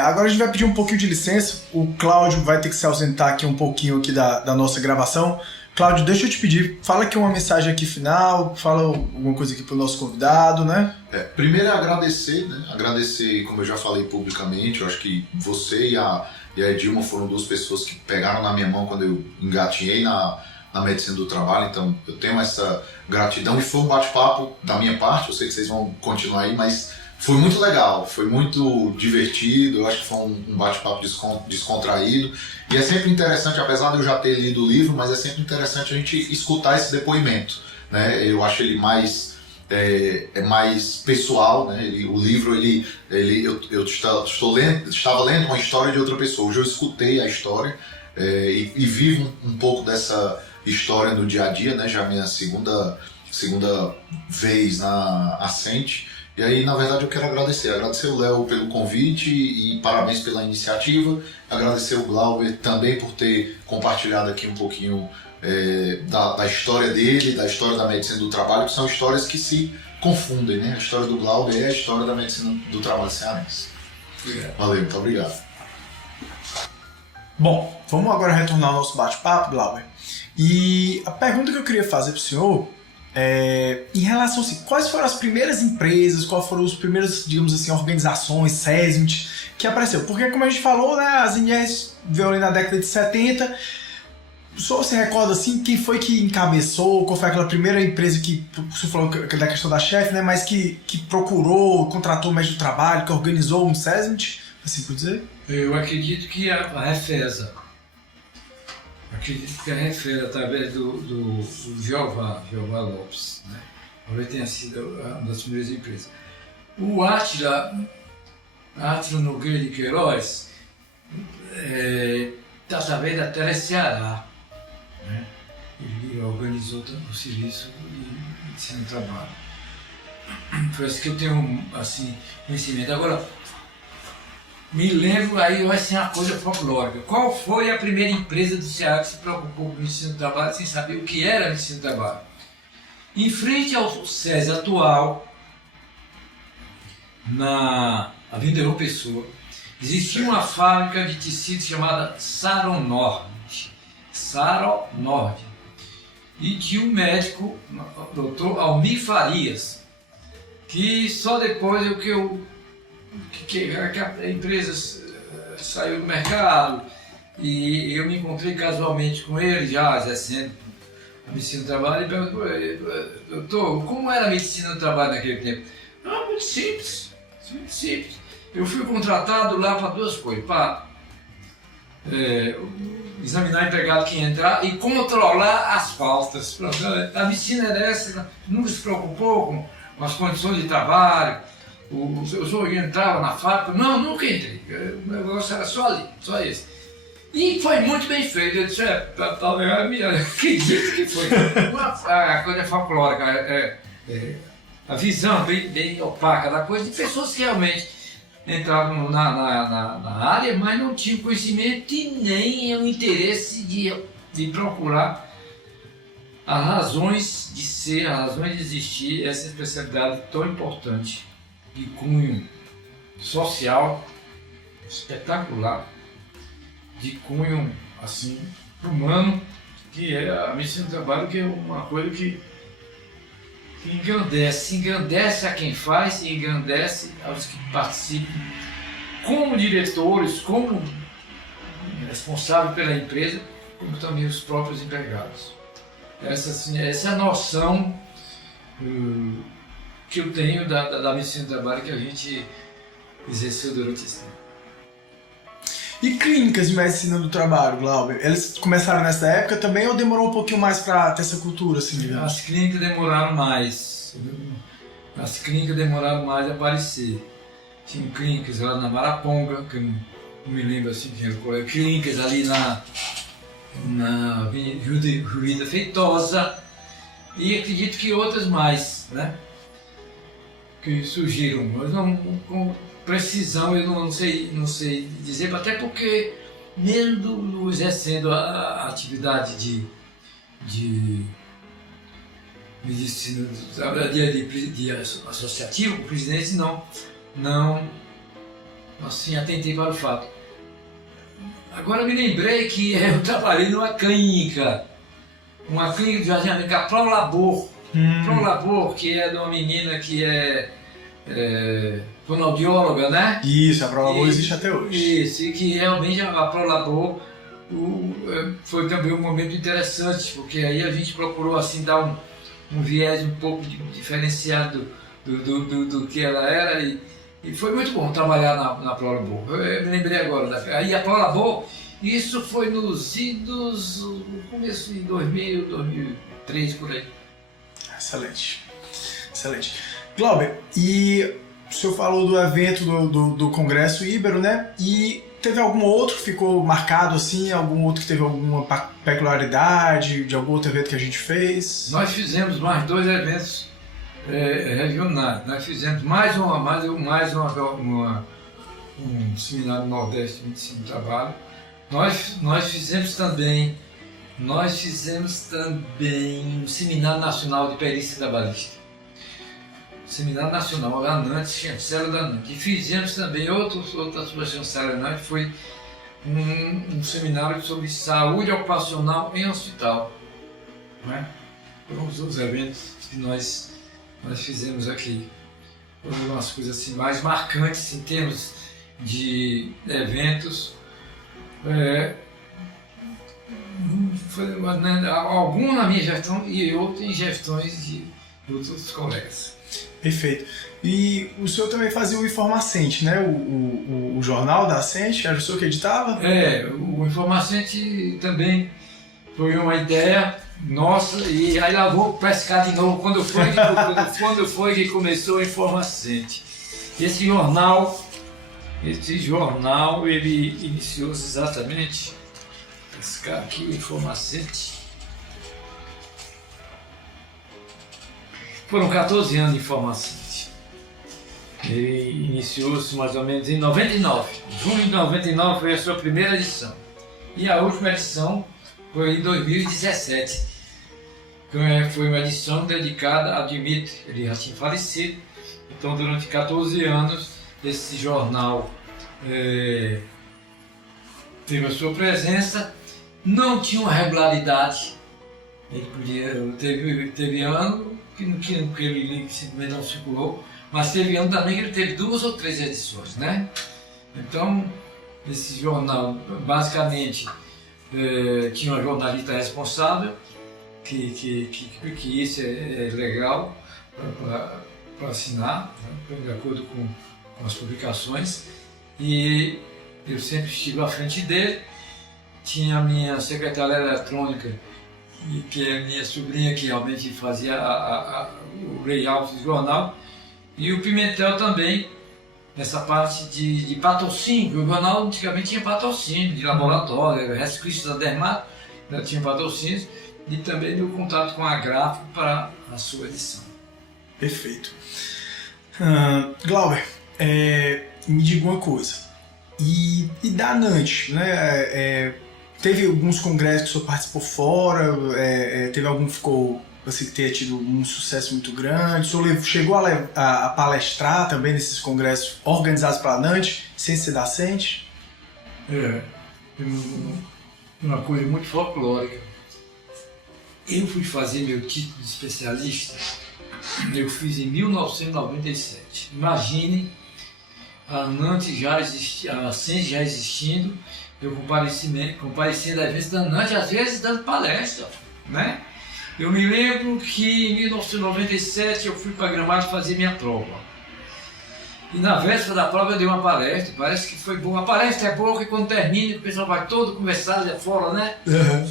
agora a gente vai pedir um pouquinho de licença. O Cláudio vai ter que se ausentar aqui um pouquinho aqui da nossa gravação. Cláudio, deixa eu te pedir, fala aqui uma mensagem aqui final, fala alguma coisa aqui para o nosso convidado, né? Primeiro é agradecer, né? Agradecer, como eu já falei publicamente, eu acho que você e a Edilma foram 2 pessoas que pegaram na minha mão quando eu engatinhei na medicina do trabalho, então eu tenho essa gratidão e foi um bate-papo da minha parte, eu sei que vocês vão continuar aí, mas foi muito legal, foi muito divertido, eu acho que foi um bate-papo descontraído e é sempre interessante, apesar de eu já ter lido o livro, mas é sempre interessante a gente escutar esse depoimento, né? Eu acho ele mais pessoal, né? O livro, eu estava lendo uma história de outra pessoa, hoje eu escutei a história e vivo um pouco dessa história no dia a dia, né? Já a minha segunda vez na Ascente. E aí, na verdade, eu quero agradecer o Léo pelo convite e parabéns pela iniciativa, agradecer o Glauber também por ter compartilhado aqui um pouquinho da história dele, da história da medicina do trabalho, que são histórias que se confundem, né? A história do Glauber é a história da medicina do trabalho cearense. Obrigado. Valeu, muito obrigado. Bom, vamos agora retornar ao nosso bate-papo, Glauber. E a pergunta que eu queria fazer para o senhor em relação assim, quais foram as primeiras empresas, quais foram as primeiras, digamos assim, organizações, SESMIT, que apareceu? Porque, como a gente falou, né, as INS veio ali na década de 70. O senhor se recorda assim, quem foi que encabeçou, qual foi aquela primeira empresa que, o senhor falou da questão da chefe, né, mas que procurou, contratou o médico do trabalho, que organizou um SESMIT, assim por dizer? Eu acredito que a Refesa. Acredito que a Refesa, através do Jeová Lopes, né? Talvez tenha sido uma das primeiras empresas. O Átila Nogueira de Queiroz, através da Tele Ceará, né? ele organizou o serviço de medicina do trabalho. Foi isso que eu tenho, assim, conhecimento. Agora, me lembro, aí vai ser uma coisa folclórica. Qual foi a primeira empresa do Ceará que se preocupou com medicina do trabalho sem saber o que era medicina do trabalho? Em frente ao SESI atual, na Avenida João Pessoa, existia uma fábrica de tecidos chamada Saronord. Saronord. E tinha um médico, o Dr. Almir Farias, que só depois que a empresa saiu do mercado e eu me encontrei casualmente com ele, já exercendo a medicina do trabalho, e perguntou para ele: doutor, como era a medicina do trabalho naquele tempo? Ah, muito simples, muito simples. Eu fui contratado lá para duas coisas, para examinar o empregado que ia entrar e controlar as faltas. A medicina era essa, nunca se preocupou com as condições de trabalho. O senhor entrava na fábrica? Não, nunca entrei. O negócio era só ali, só esse. E foi muito bem feito. Eu disse: eu acredito que foi. A coisa folclórica, a visão bem opaca da coisa, de pessoas que realmente entravam na área, mas não tinham conhecimento e nem o interesse de procurar as razões de ser, as razões de existir essa especialidade tão importante, de cunho social espetacular, de cunho assim humano, que é a medicina do trabalho, que é uma coisa que engrandece a quem faz e engrandece aos que participam, como diretores, como responsável pela empresa, como também os próprios empregados. Essa é a noção que eu tenho da medicina do trabalho que a gente exerceu durante esse tempo. E clínicas de medicina do trabalho, Glauber? Eles começaram nessa época também ou demorou um pouquinho mais para ter essa cultura, assim, digamos? As clínicas demoraram mais. As clínicas demoraram mais a aparecer. Tinha clínicas lá na Maraponga, que eu não me lembro assim quem era. Clínicas ali na Avenida Feitosa, e acredito que outras mais, né? Que surgiram, mas não com precisão eu não sei dizer, até porque mesmo exercendo a atividade de medicina de associativo, o presidente não assim atentei para o fato. Agora me lembrei que eu trabalhei numa clínica de Jardim América, a Prolabor. Prolabor, que é de uma menina que é fonoaudióloga, né? Isso, a Prolabor existe até hoje. Isso, e que realmente a Prolabor foi também um momento interessante, porque aí a gente procurou assim dar um viés um pouco diferenciado do que ela era, e foi muito bom trabalhar na Prolabor. Eu me lembrei agora. Aí a Prolabor, isso foi nos idos, no começo de 2000, 2003, por aí. Excelente, excelente. Glauber, e o senhor falou do evento do Congresso Ibero, né? E teve algum outro que ficou marcado assim? Algum outro que teve alguma peculiaridade de algum outro evento que a gente fez? Nós fizemos mais 2 eventos regionais. Nós fizemos mais um seminário Nordeste de Medicina do Trabalho. Nós fizemos também um seminário nacional de perícia trabalhista. Seminário nacional, a ANANTE, chancela da ANANTE. E fizemos também outra chancela da ANANTE, foi um seminário sobre saúde ocupacional em hospital. Né? Foram os eventos que nós fizemos aqui. Foram umas coisas assim, mais marcantes em termos de eventos. Algum na minha gestão e outro em gestões de outros colegas. Perfeito. E o senhor também fazia o Informacente, né? O jornal da Ascente, era o senhor que editava? O Informacente também foi uma ideia nossa, e aí lá vou pescar de novo quando foi que começou o Informacente. Esse jornal ele iniciou exatamente, pescar aqui, Informacente, Foram 14 anos de formação. Ele iniciou-se mais ou menos em 99. Junho de 99 foi a sua primeira edição. E a última edição foi em 2017. Foi uma edição dedicada a Dmitry. Ele já tinha falecido. Então, durante 14 anos, esse jornal teve a sua presença. Não tinha uma regularidade. Teve ano que ele simplesmente não circulou. Mas teve ano também que ele teve 2 ou 3 edições, né? Então, esse jornal, basicamente, tinha uma jornalista responsável, que isso é legal para assinar, né? De acordo com as publicações. E eu sempre estive à frente dele. Tinha a minha secretária eletrônica, que é a minha sobrinha, que realmente fazia o layout do jornal. E o Pimentel também, nessa parte de patrocínio. O jornal antigamente tinha patrocínio de laboratório, resquícios da Dermato, tinha patrocínios, e também no contato com a Gráfico para a sua edição. Perfeito. Glauber, me diga uma coisa. E da NANT, né? Teve alguns congressos que o senhor participou fora, teve algum que ficou, assim, que tenha tido um sucesso muito grande. O senhor chegou a palestrar também nesses congressos organizados pela NANT, sem ser docente? Uma coisa muito folclórica. Eu fui fazer meu título de especialista, eu fiz em 1997. Imagine a NANT já existindo, a CENS já existindo, eu comparecendo a eventos da NANT, às vezes dando palestra, né? Eu me lembro que em 1997 eu fui para Gramado fazer minha prova. E na véspera da prova eu dei uma palestra, parece que foi boa. A palestra é boa, que quando termina o pessoal vai todo conversar ali fora, né? Uhum.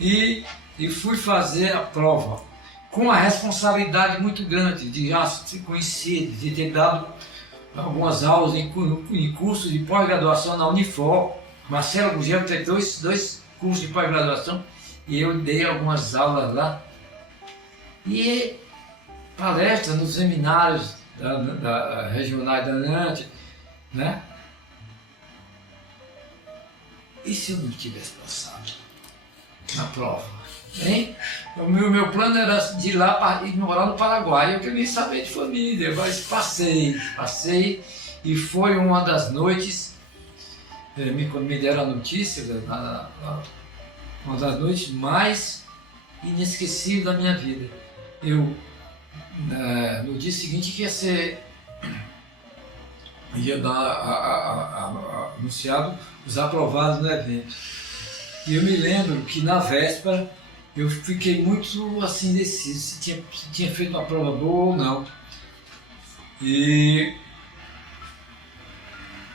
E fui fazer a prova com a responsabilidade muito grande de já ser conhecido, de ter dado algumas aulas em cursos de pós-graduação na Unifor. Marcelo Gugel teve dois cursos de pós-graduação e eu dei algumas aulas lá. E palestras nos seminários da regionais da NANT, né? E se eu não tivesse passado na prova? Hein? O meu plano era de ir lá para ir morar no Paraguai, eu queria nem saber de família, mas passei e foi uma das noites, quando me deram a notícia, uma das noites mais inesquecíveis da minha vida. Eu, no dia seguinte, que ia dar anunciado os aprovados no evento. E eu me lembro que na véspera eu fiquei muito assim indeciso se tinha feito uma prova boa ou não. E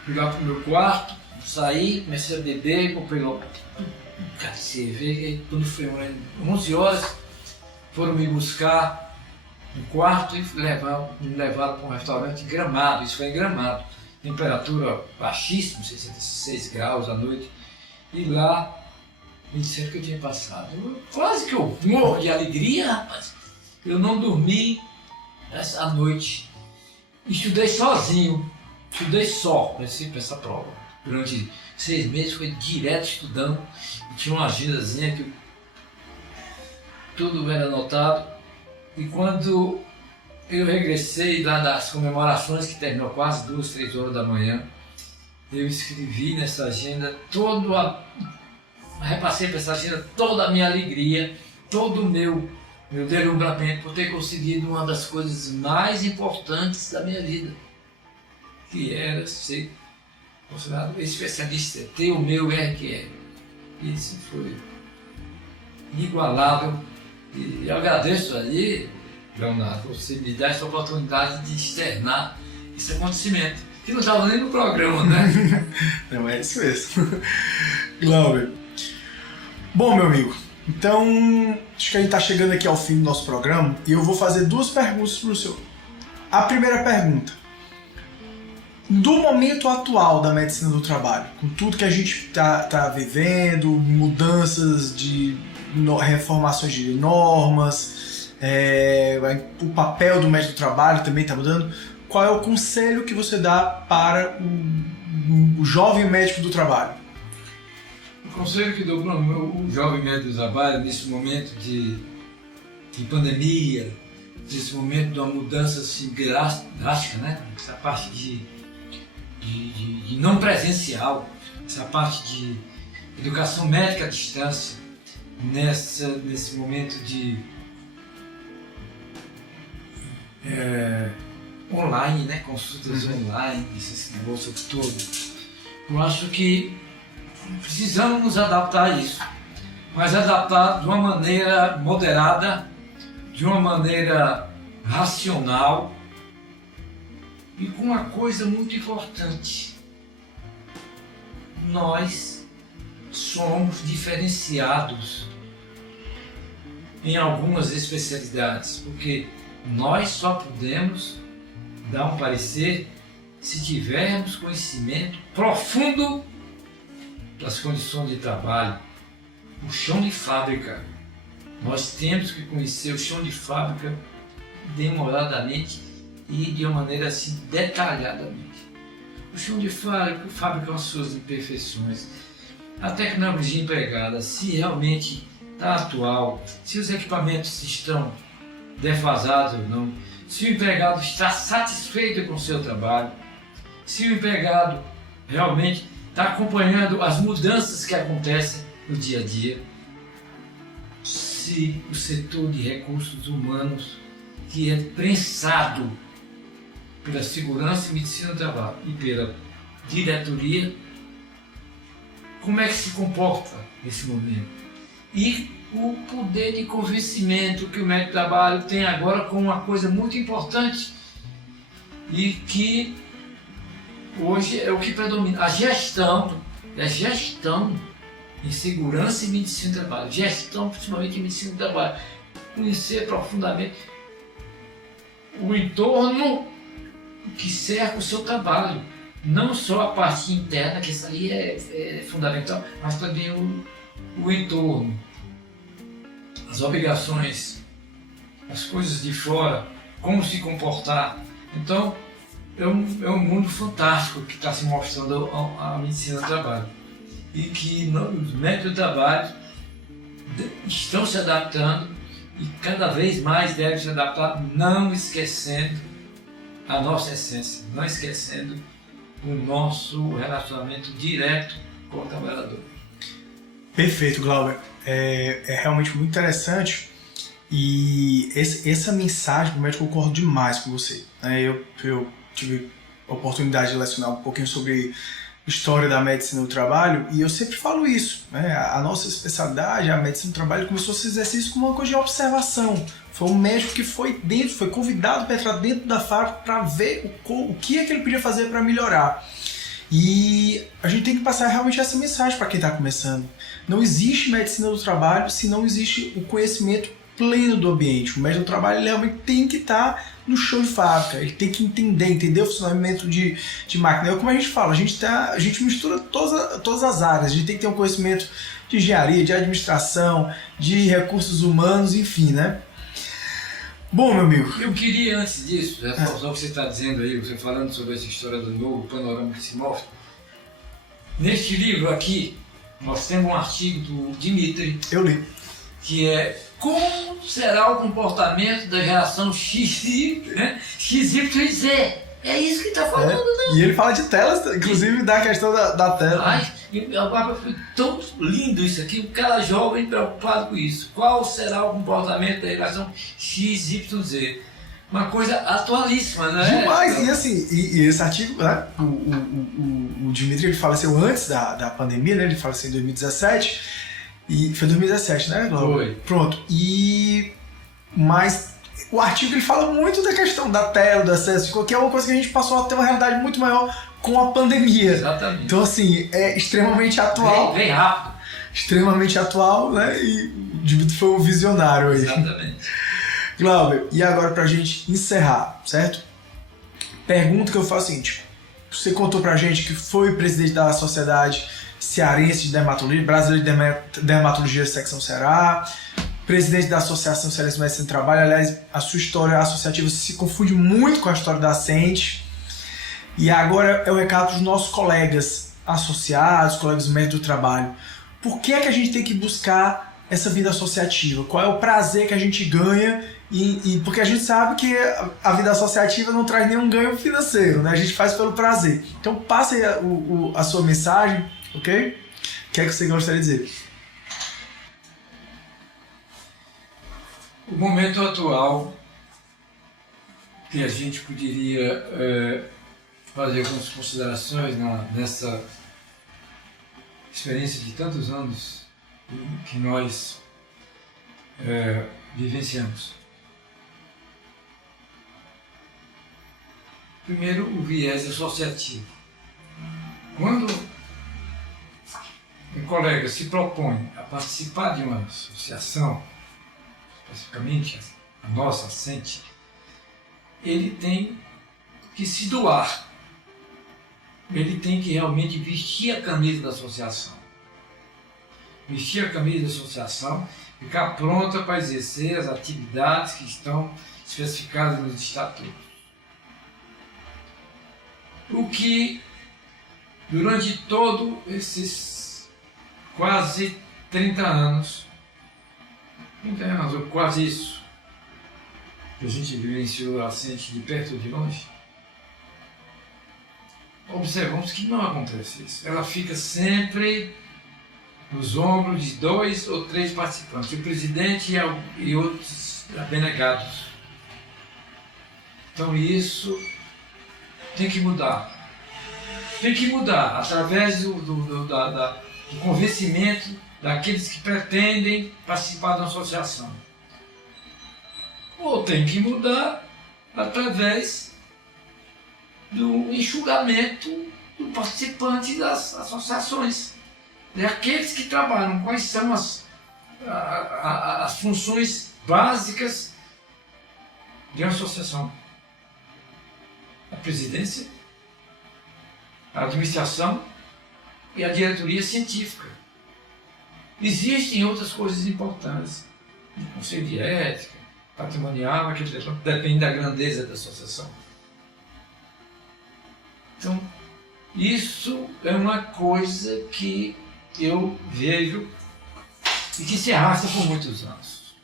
fui lá pro meu quarto, saí, comecei a beber, comprei logo um cara de cerveja. E quando foi 11 horas, foram me buscar no quarto e me levaram para um restaurante em Gramado. Isso foi em Gramado, temperatura baixíssima, 66 graus à noite. E lá me disseram que eu tinha passado. Quase que eu morro de alegria, rapaz. Eu não dormi essa noite. Estudei sozinho, estudei só para essa prova. Durante 6 meses foi direto estudando. E tinha uma agendazinha que tudo era anotado. E quando eu regressei lá das comemorações, que terminou quase 2, 3 horas da manhã, eu escrevi nessa agenda repassei para essa agenda toda a minha alegria, todo o meu deslumbramento por ter conseguido uma das coisas mais importantes da minha vida, que era ser considerado especialista, ter o meu RQR. Isso foi inigualável. E eu agradeço ali, Leonardo, você me dar essa oportunidade de externar esse acontecimento, que não estava nem no programa, né? Não, é isso mesmo. Glauber. Bom, meu amigo, então acho que a gente está chegando aqui ao fim do nosso programa e eu vou fazer 2 perguntas para o senhor. A primeira pergunta: do momento atual da medicina do trabalho, com tudo que a gente está vivendo, mudanças de reformações de normas, o papel do médico do trabalho também está mudando. Qual é o conselho que você dá para o jovem médico do trabalho? O conselho que dou para o jovem médico do trabalho, nesse momento de pandemia, nesse momento de uma mudança assim, drástica, né? Essa parte de não presencial, essa parte de educação médica à distância, nesse momento de online, né? Consultas online, esse negócio todo. Eu acho que precisamos nos adaptar a isso, mas adaptar de uma maneira moderada, de uma maneira racional e com uma coisa muito importante. Nós somos diferenciados em algumas especialidades, porque nós só podemos dar um parecer se tivermos conhecimento profundo das condições de trabalho, o chão de fábrica. Nós temos que conhecer o chão de fábrica demoradamente e de uma maneira assim detalhadamente. O chão de fábrica com as suas imperfeições, a tecnologia empregada, se realmente está atual, se os equipamentos estão defasados ou não, se o empregado está satisfeito com o seu trabalho, se o empregado realmente está acompanhando as mudanças que acontecem no dia a dia, se o setor de recursos humanos, que é prensado pela Segurança e Medicina do Trabalho e pela diretoria, como é que se comporta nesse momento? E o poder de convencimento que o médico do trabalho tem agora com uma coisa muito importante e que hoje é o que predomina, a gestão em segurança e medicina do trabalho, gestão principalmente em medicina do trabalho, conhecer profundamente o entorno que cerca o seu trabalho, não só a parte interna, que isso aí é fundamental, mas também o entorno, as obrigações, as coisas de fora, como se comportar. Então, é um mundo fantástico que está se mostrando a medicina do trabalho e que os médicos do trabalho estão se adaptando e cada vez mais devem se adaptar, não esquecendo a nossa essência, não esquecendo o nosso relacionamento direto com o trabalhador. Perfeito, Glauber. É realmente muito interessante e essa mensagem do médico, eu concordo demais com você. Eu tive a oportunidade de lecionar um pouquinho sobre história da medicina do trabalho e eu sempre falo isso, né? A nossa especialidade, a medicina do trabalho, começou esse exercício como uma coisa de observação. Foi um médico que foi convidado para entrar dentro da fábrica para ver o que é que ele podia fazer para melhorar. E a gente tem que passar realmente essa mensagem para quem está começando. Não existe medicina do trabalho se não existe o conhecimento pleno do ambiente. O médico do trabalho ele realmente tem que estar no chão de fábrica, ele tem que entender o funcionamento de máquina. É como a gente fala, a gente mistura todas as áreas, a gente tem que ter um conhecimento de engenharia, de administração, de recursos humanos, enfim, né? Bom, meu amigo. Eu queria, antes disso, só o que você está dizendo aí, você falando sobre essa história do novo panorama que se mostra. Neste livro aqui, nós temos um artigo do Dimitri. Eu li. Que é como será o comportamento da geração XY, né? XYZ. É isso que está falando, né? E ele fala de telas, inclusive da questão da tela. Ai, agora foi tão lindo isso aqui, o cara jovem preocupado com isso. Qual será o comportamento da geração XYZ? Uma coisa atualíssima, né? Demais! E assim, e esse artigo, né? O Dimitri ele faleceu antes da pandemia, né? Ele faleceu em 2017. E foi 2017, né, Glauber? Foi. Pronto. Mas o artigo ele fala muito da questão da tela, do acesso, que é uma coisa que a gente passou a ter uma realidade muito maior com a pandemia. Exatamente. Então, assim, é extremamente atual. Bem rápido. Extremamente atual, né? E o Dimitri foi um visionário aí. Exatamente. Glauber, e agora pra gente encerrar, certo? Pergunta que eu faço é a seguinte. Você contou pra gente que foi presidente da Sociedade Cearense de Dermatologia, Brasileira de Dermatologia Secção Ceará, presidente da Associação Cearense de Medicina do Trabalho. Aliás, a sua história associativa se confunde muito com a história da Ascente. E agora é o recado dos nossos colegas associados, colegas médicos do trabalho. Por que é que a gente tem que buscar essa vida associativa? Qual é o prazer que a gente ganha? E porque a gente sabe que a vida associativa não traz nenhum ganho financeiro, né? A gente faz pelo prazer. Então passe aí a sua mensagem, ok? O que é que você gostaria de dizer? O momento atual que a gente poderia fazer algumas considerações nessa experiência de tantos anos que nós vivenciamos. Primeiro, o viés associativo. Quando um colega se propõe a participar de uma associação, especificamente a nossa, a Sente, ele tem que se doar. Ele tem que realmente vestir a camisa da associação. Vestir a camisa da associação, ficar pronta para exercer as atividades que estão especificadas nos estatutos. O que, durante todos esses quase 30 anos, ou quase isso, que a gente vivenciou a Ascente de perto ou de longe, observamos que não acontece isso. Ela fica sempre nos ombros de 2 ou 3 participantes, o presidente e outros abnegados. Então isso tem que mudar. Tem que mudar através do convencimento daqueles que pretendem participar da associação. Ou tem que mudar através do enxugamento do participante das associações. E aqueles que trabalham, quais são as funções básicas de uma associação? A presidência, a administração e a diretoria científica. Existem outras coisas importantes, o conselho de ética, patrimonial, que depende da grandeza da associação. Então, isso é uma coisa que eu vejo e que se arrasta por muitos anos.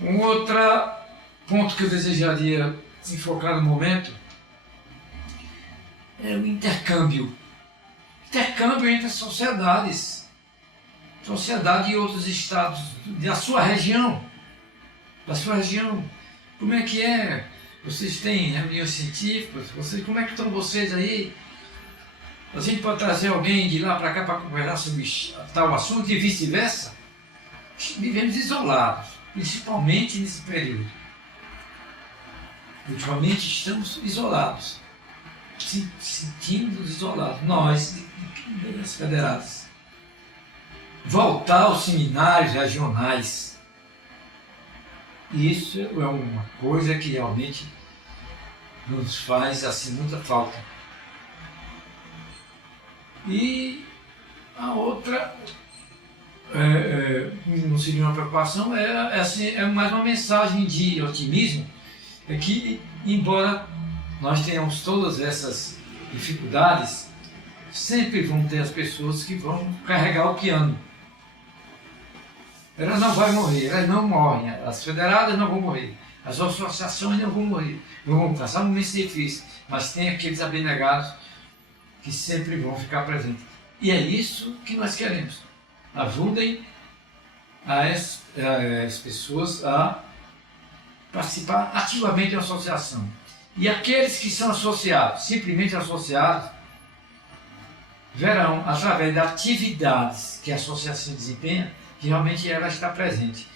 Um outro ponto que eu desejaria enfocar no momento é o intercâmbio. Intercâmbio entre as sociedades. Sociedade e outros estados da sua região. Como é que é? Vocês têm reuniões científicas? Como é que estão vocês aí? A gente pode trazer alguém de lá para cá para conversar sobre tal assunto e vice-versa? Vivemos isolados, principalmente nesse período. Ultimamente estamos isolados, sentindo-nos isolados, nós, das federadas. Voltar aos seminários regionais, isso é uma coisa que realmente nos faz assim muita falta. E a outra, não seria uma preocupação, é mais uma mensagem de otimismo, é que, embora nós tenhamos todas essas dificuldades, sempre vão ter as pessoas que vão carregar o piano. Elas não vão morrer, elas não morrem, as federadas não vão morrer, as associações não vão morrer, vão passar momentos difíceis, mas tem aqueles abnegados que sempre vão ficar presentes. E é isso que nós queremos. Ajudem as pessoas a participar ativamente da associação. E aqueles que são associados, simplesmente associados, verão, através das atividades que a associação desempenha, que realmente ela está presente.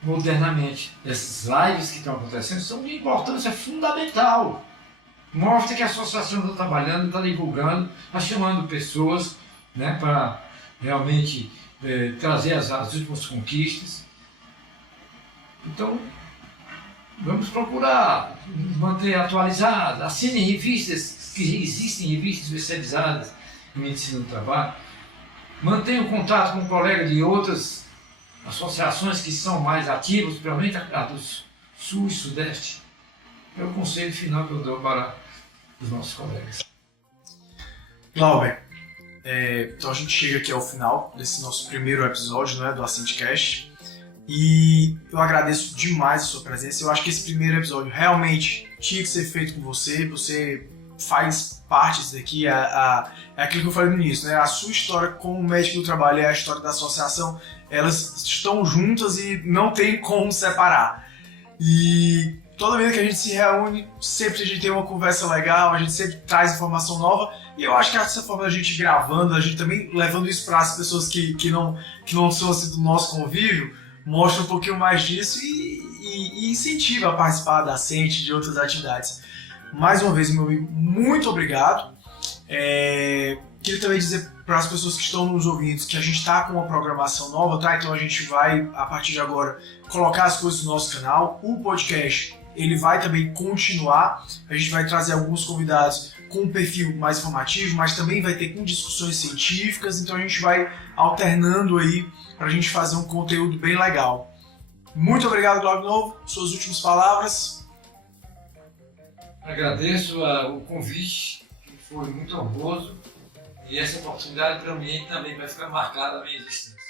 Modernamente, essas lives que estão acontecendo são de importância fundamental. Mostra que a associação está trabalhando, está divulgando, está chamando pessoas, né, para realmente trazer as últimas conquistas. Então, vamos procurar manter atualizadas, assinem revistas, que existem revistas especializadas em medicina do trabalho, Mantenho contato com colegas de outras associações que são mais ativas, principalmente a do Sul e Sudeste. É o conselho final que eu dou para os nossos colegas. Glauber, então a gente chega aqui ao final desse nosso primeiro episódio, né, do AscendCast. E eu agradeço demais a sua presença. Eu acho que esse primeiro episódio realmente tinha que ser feito com você. Você faz parte disso daqui. É aquilo que eu falei no início, né? A sua história como médico do trabalho e a história da associação, elas estão juntas e não tem como separar. E toda vez que a gente se reúne, sempre a gente tem uma conversa legal, a gente sempre traz informação nova. E eu acho que essa forma da gente gravando, a gente também levando isso para as pessoas que não são assim do nosso convívio, mostra um pouquinho mais disso e incentiva a participar da Ascend e de outras atividades. Mais uma vez, meu amigo, muito obrigado. Queria também dizer para as pessoas que estão nos ouvindo que a gente está com uma programação nova, tá? Então a gente vai, a partir de agora, colocar as coisas no nosso canal. O podcast, ele vai também continuar. A gente vai trazer alguns convidados com um perfil mais informativo, mas também vai ter com discussões científicas. Então a gente vai alternando aí para a gente fazer um conteúdo bem legal. Muito obrigado, Glauber Novo. Suas últimas palavras. Agradeço o convite, que foi muito honroso, e essa oportunidade para mim também vai ficar marcada a minha existência.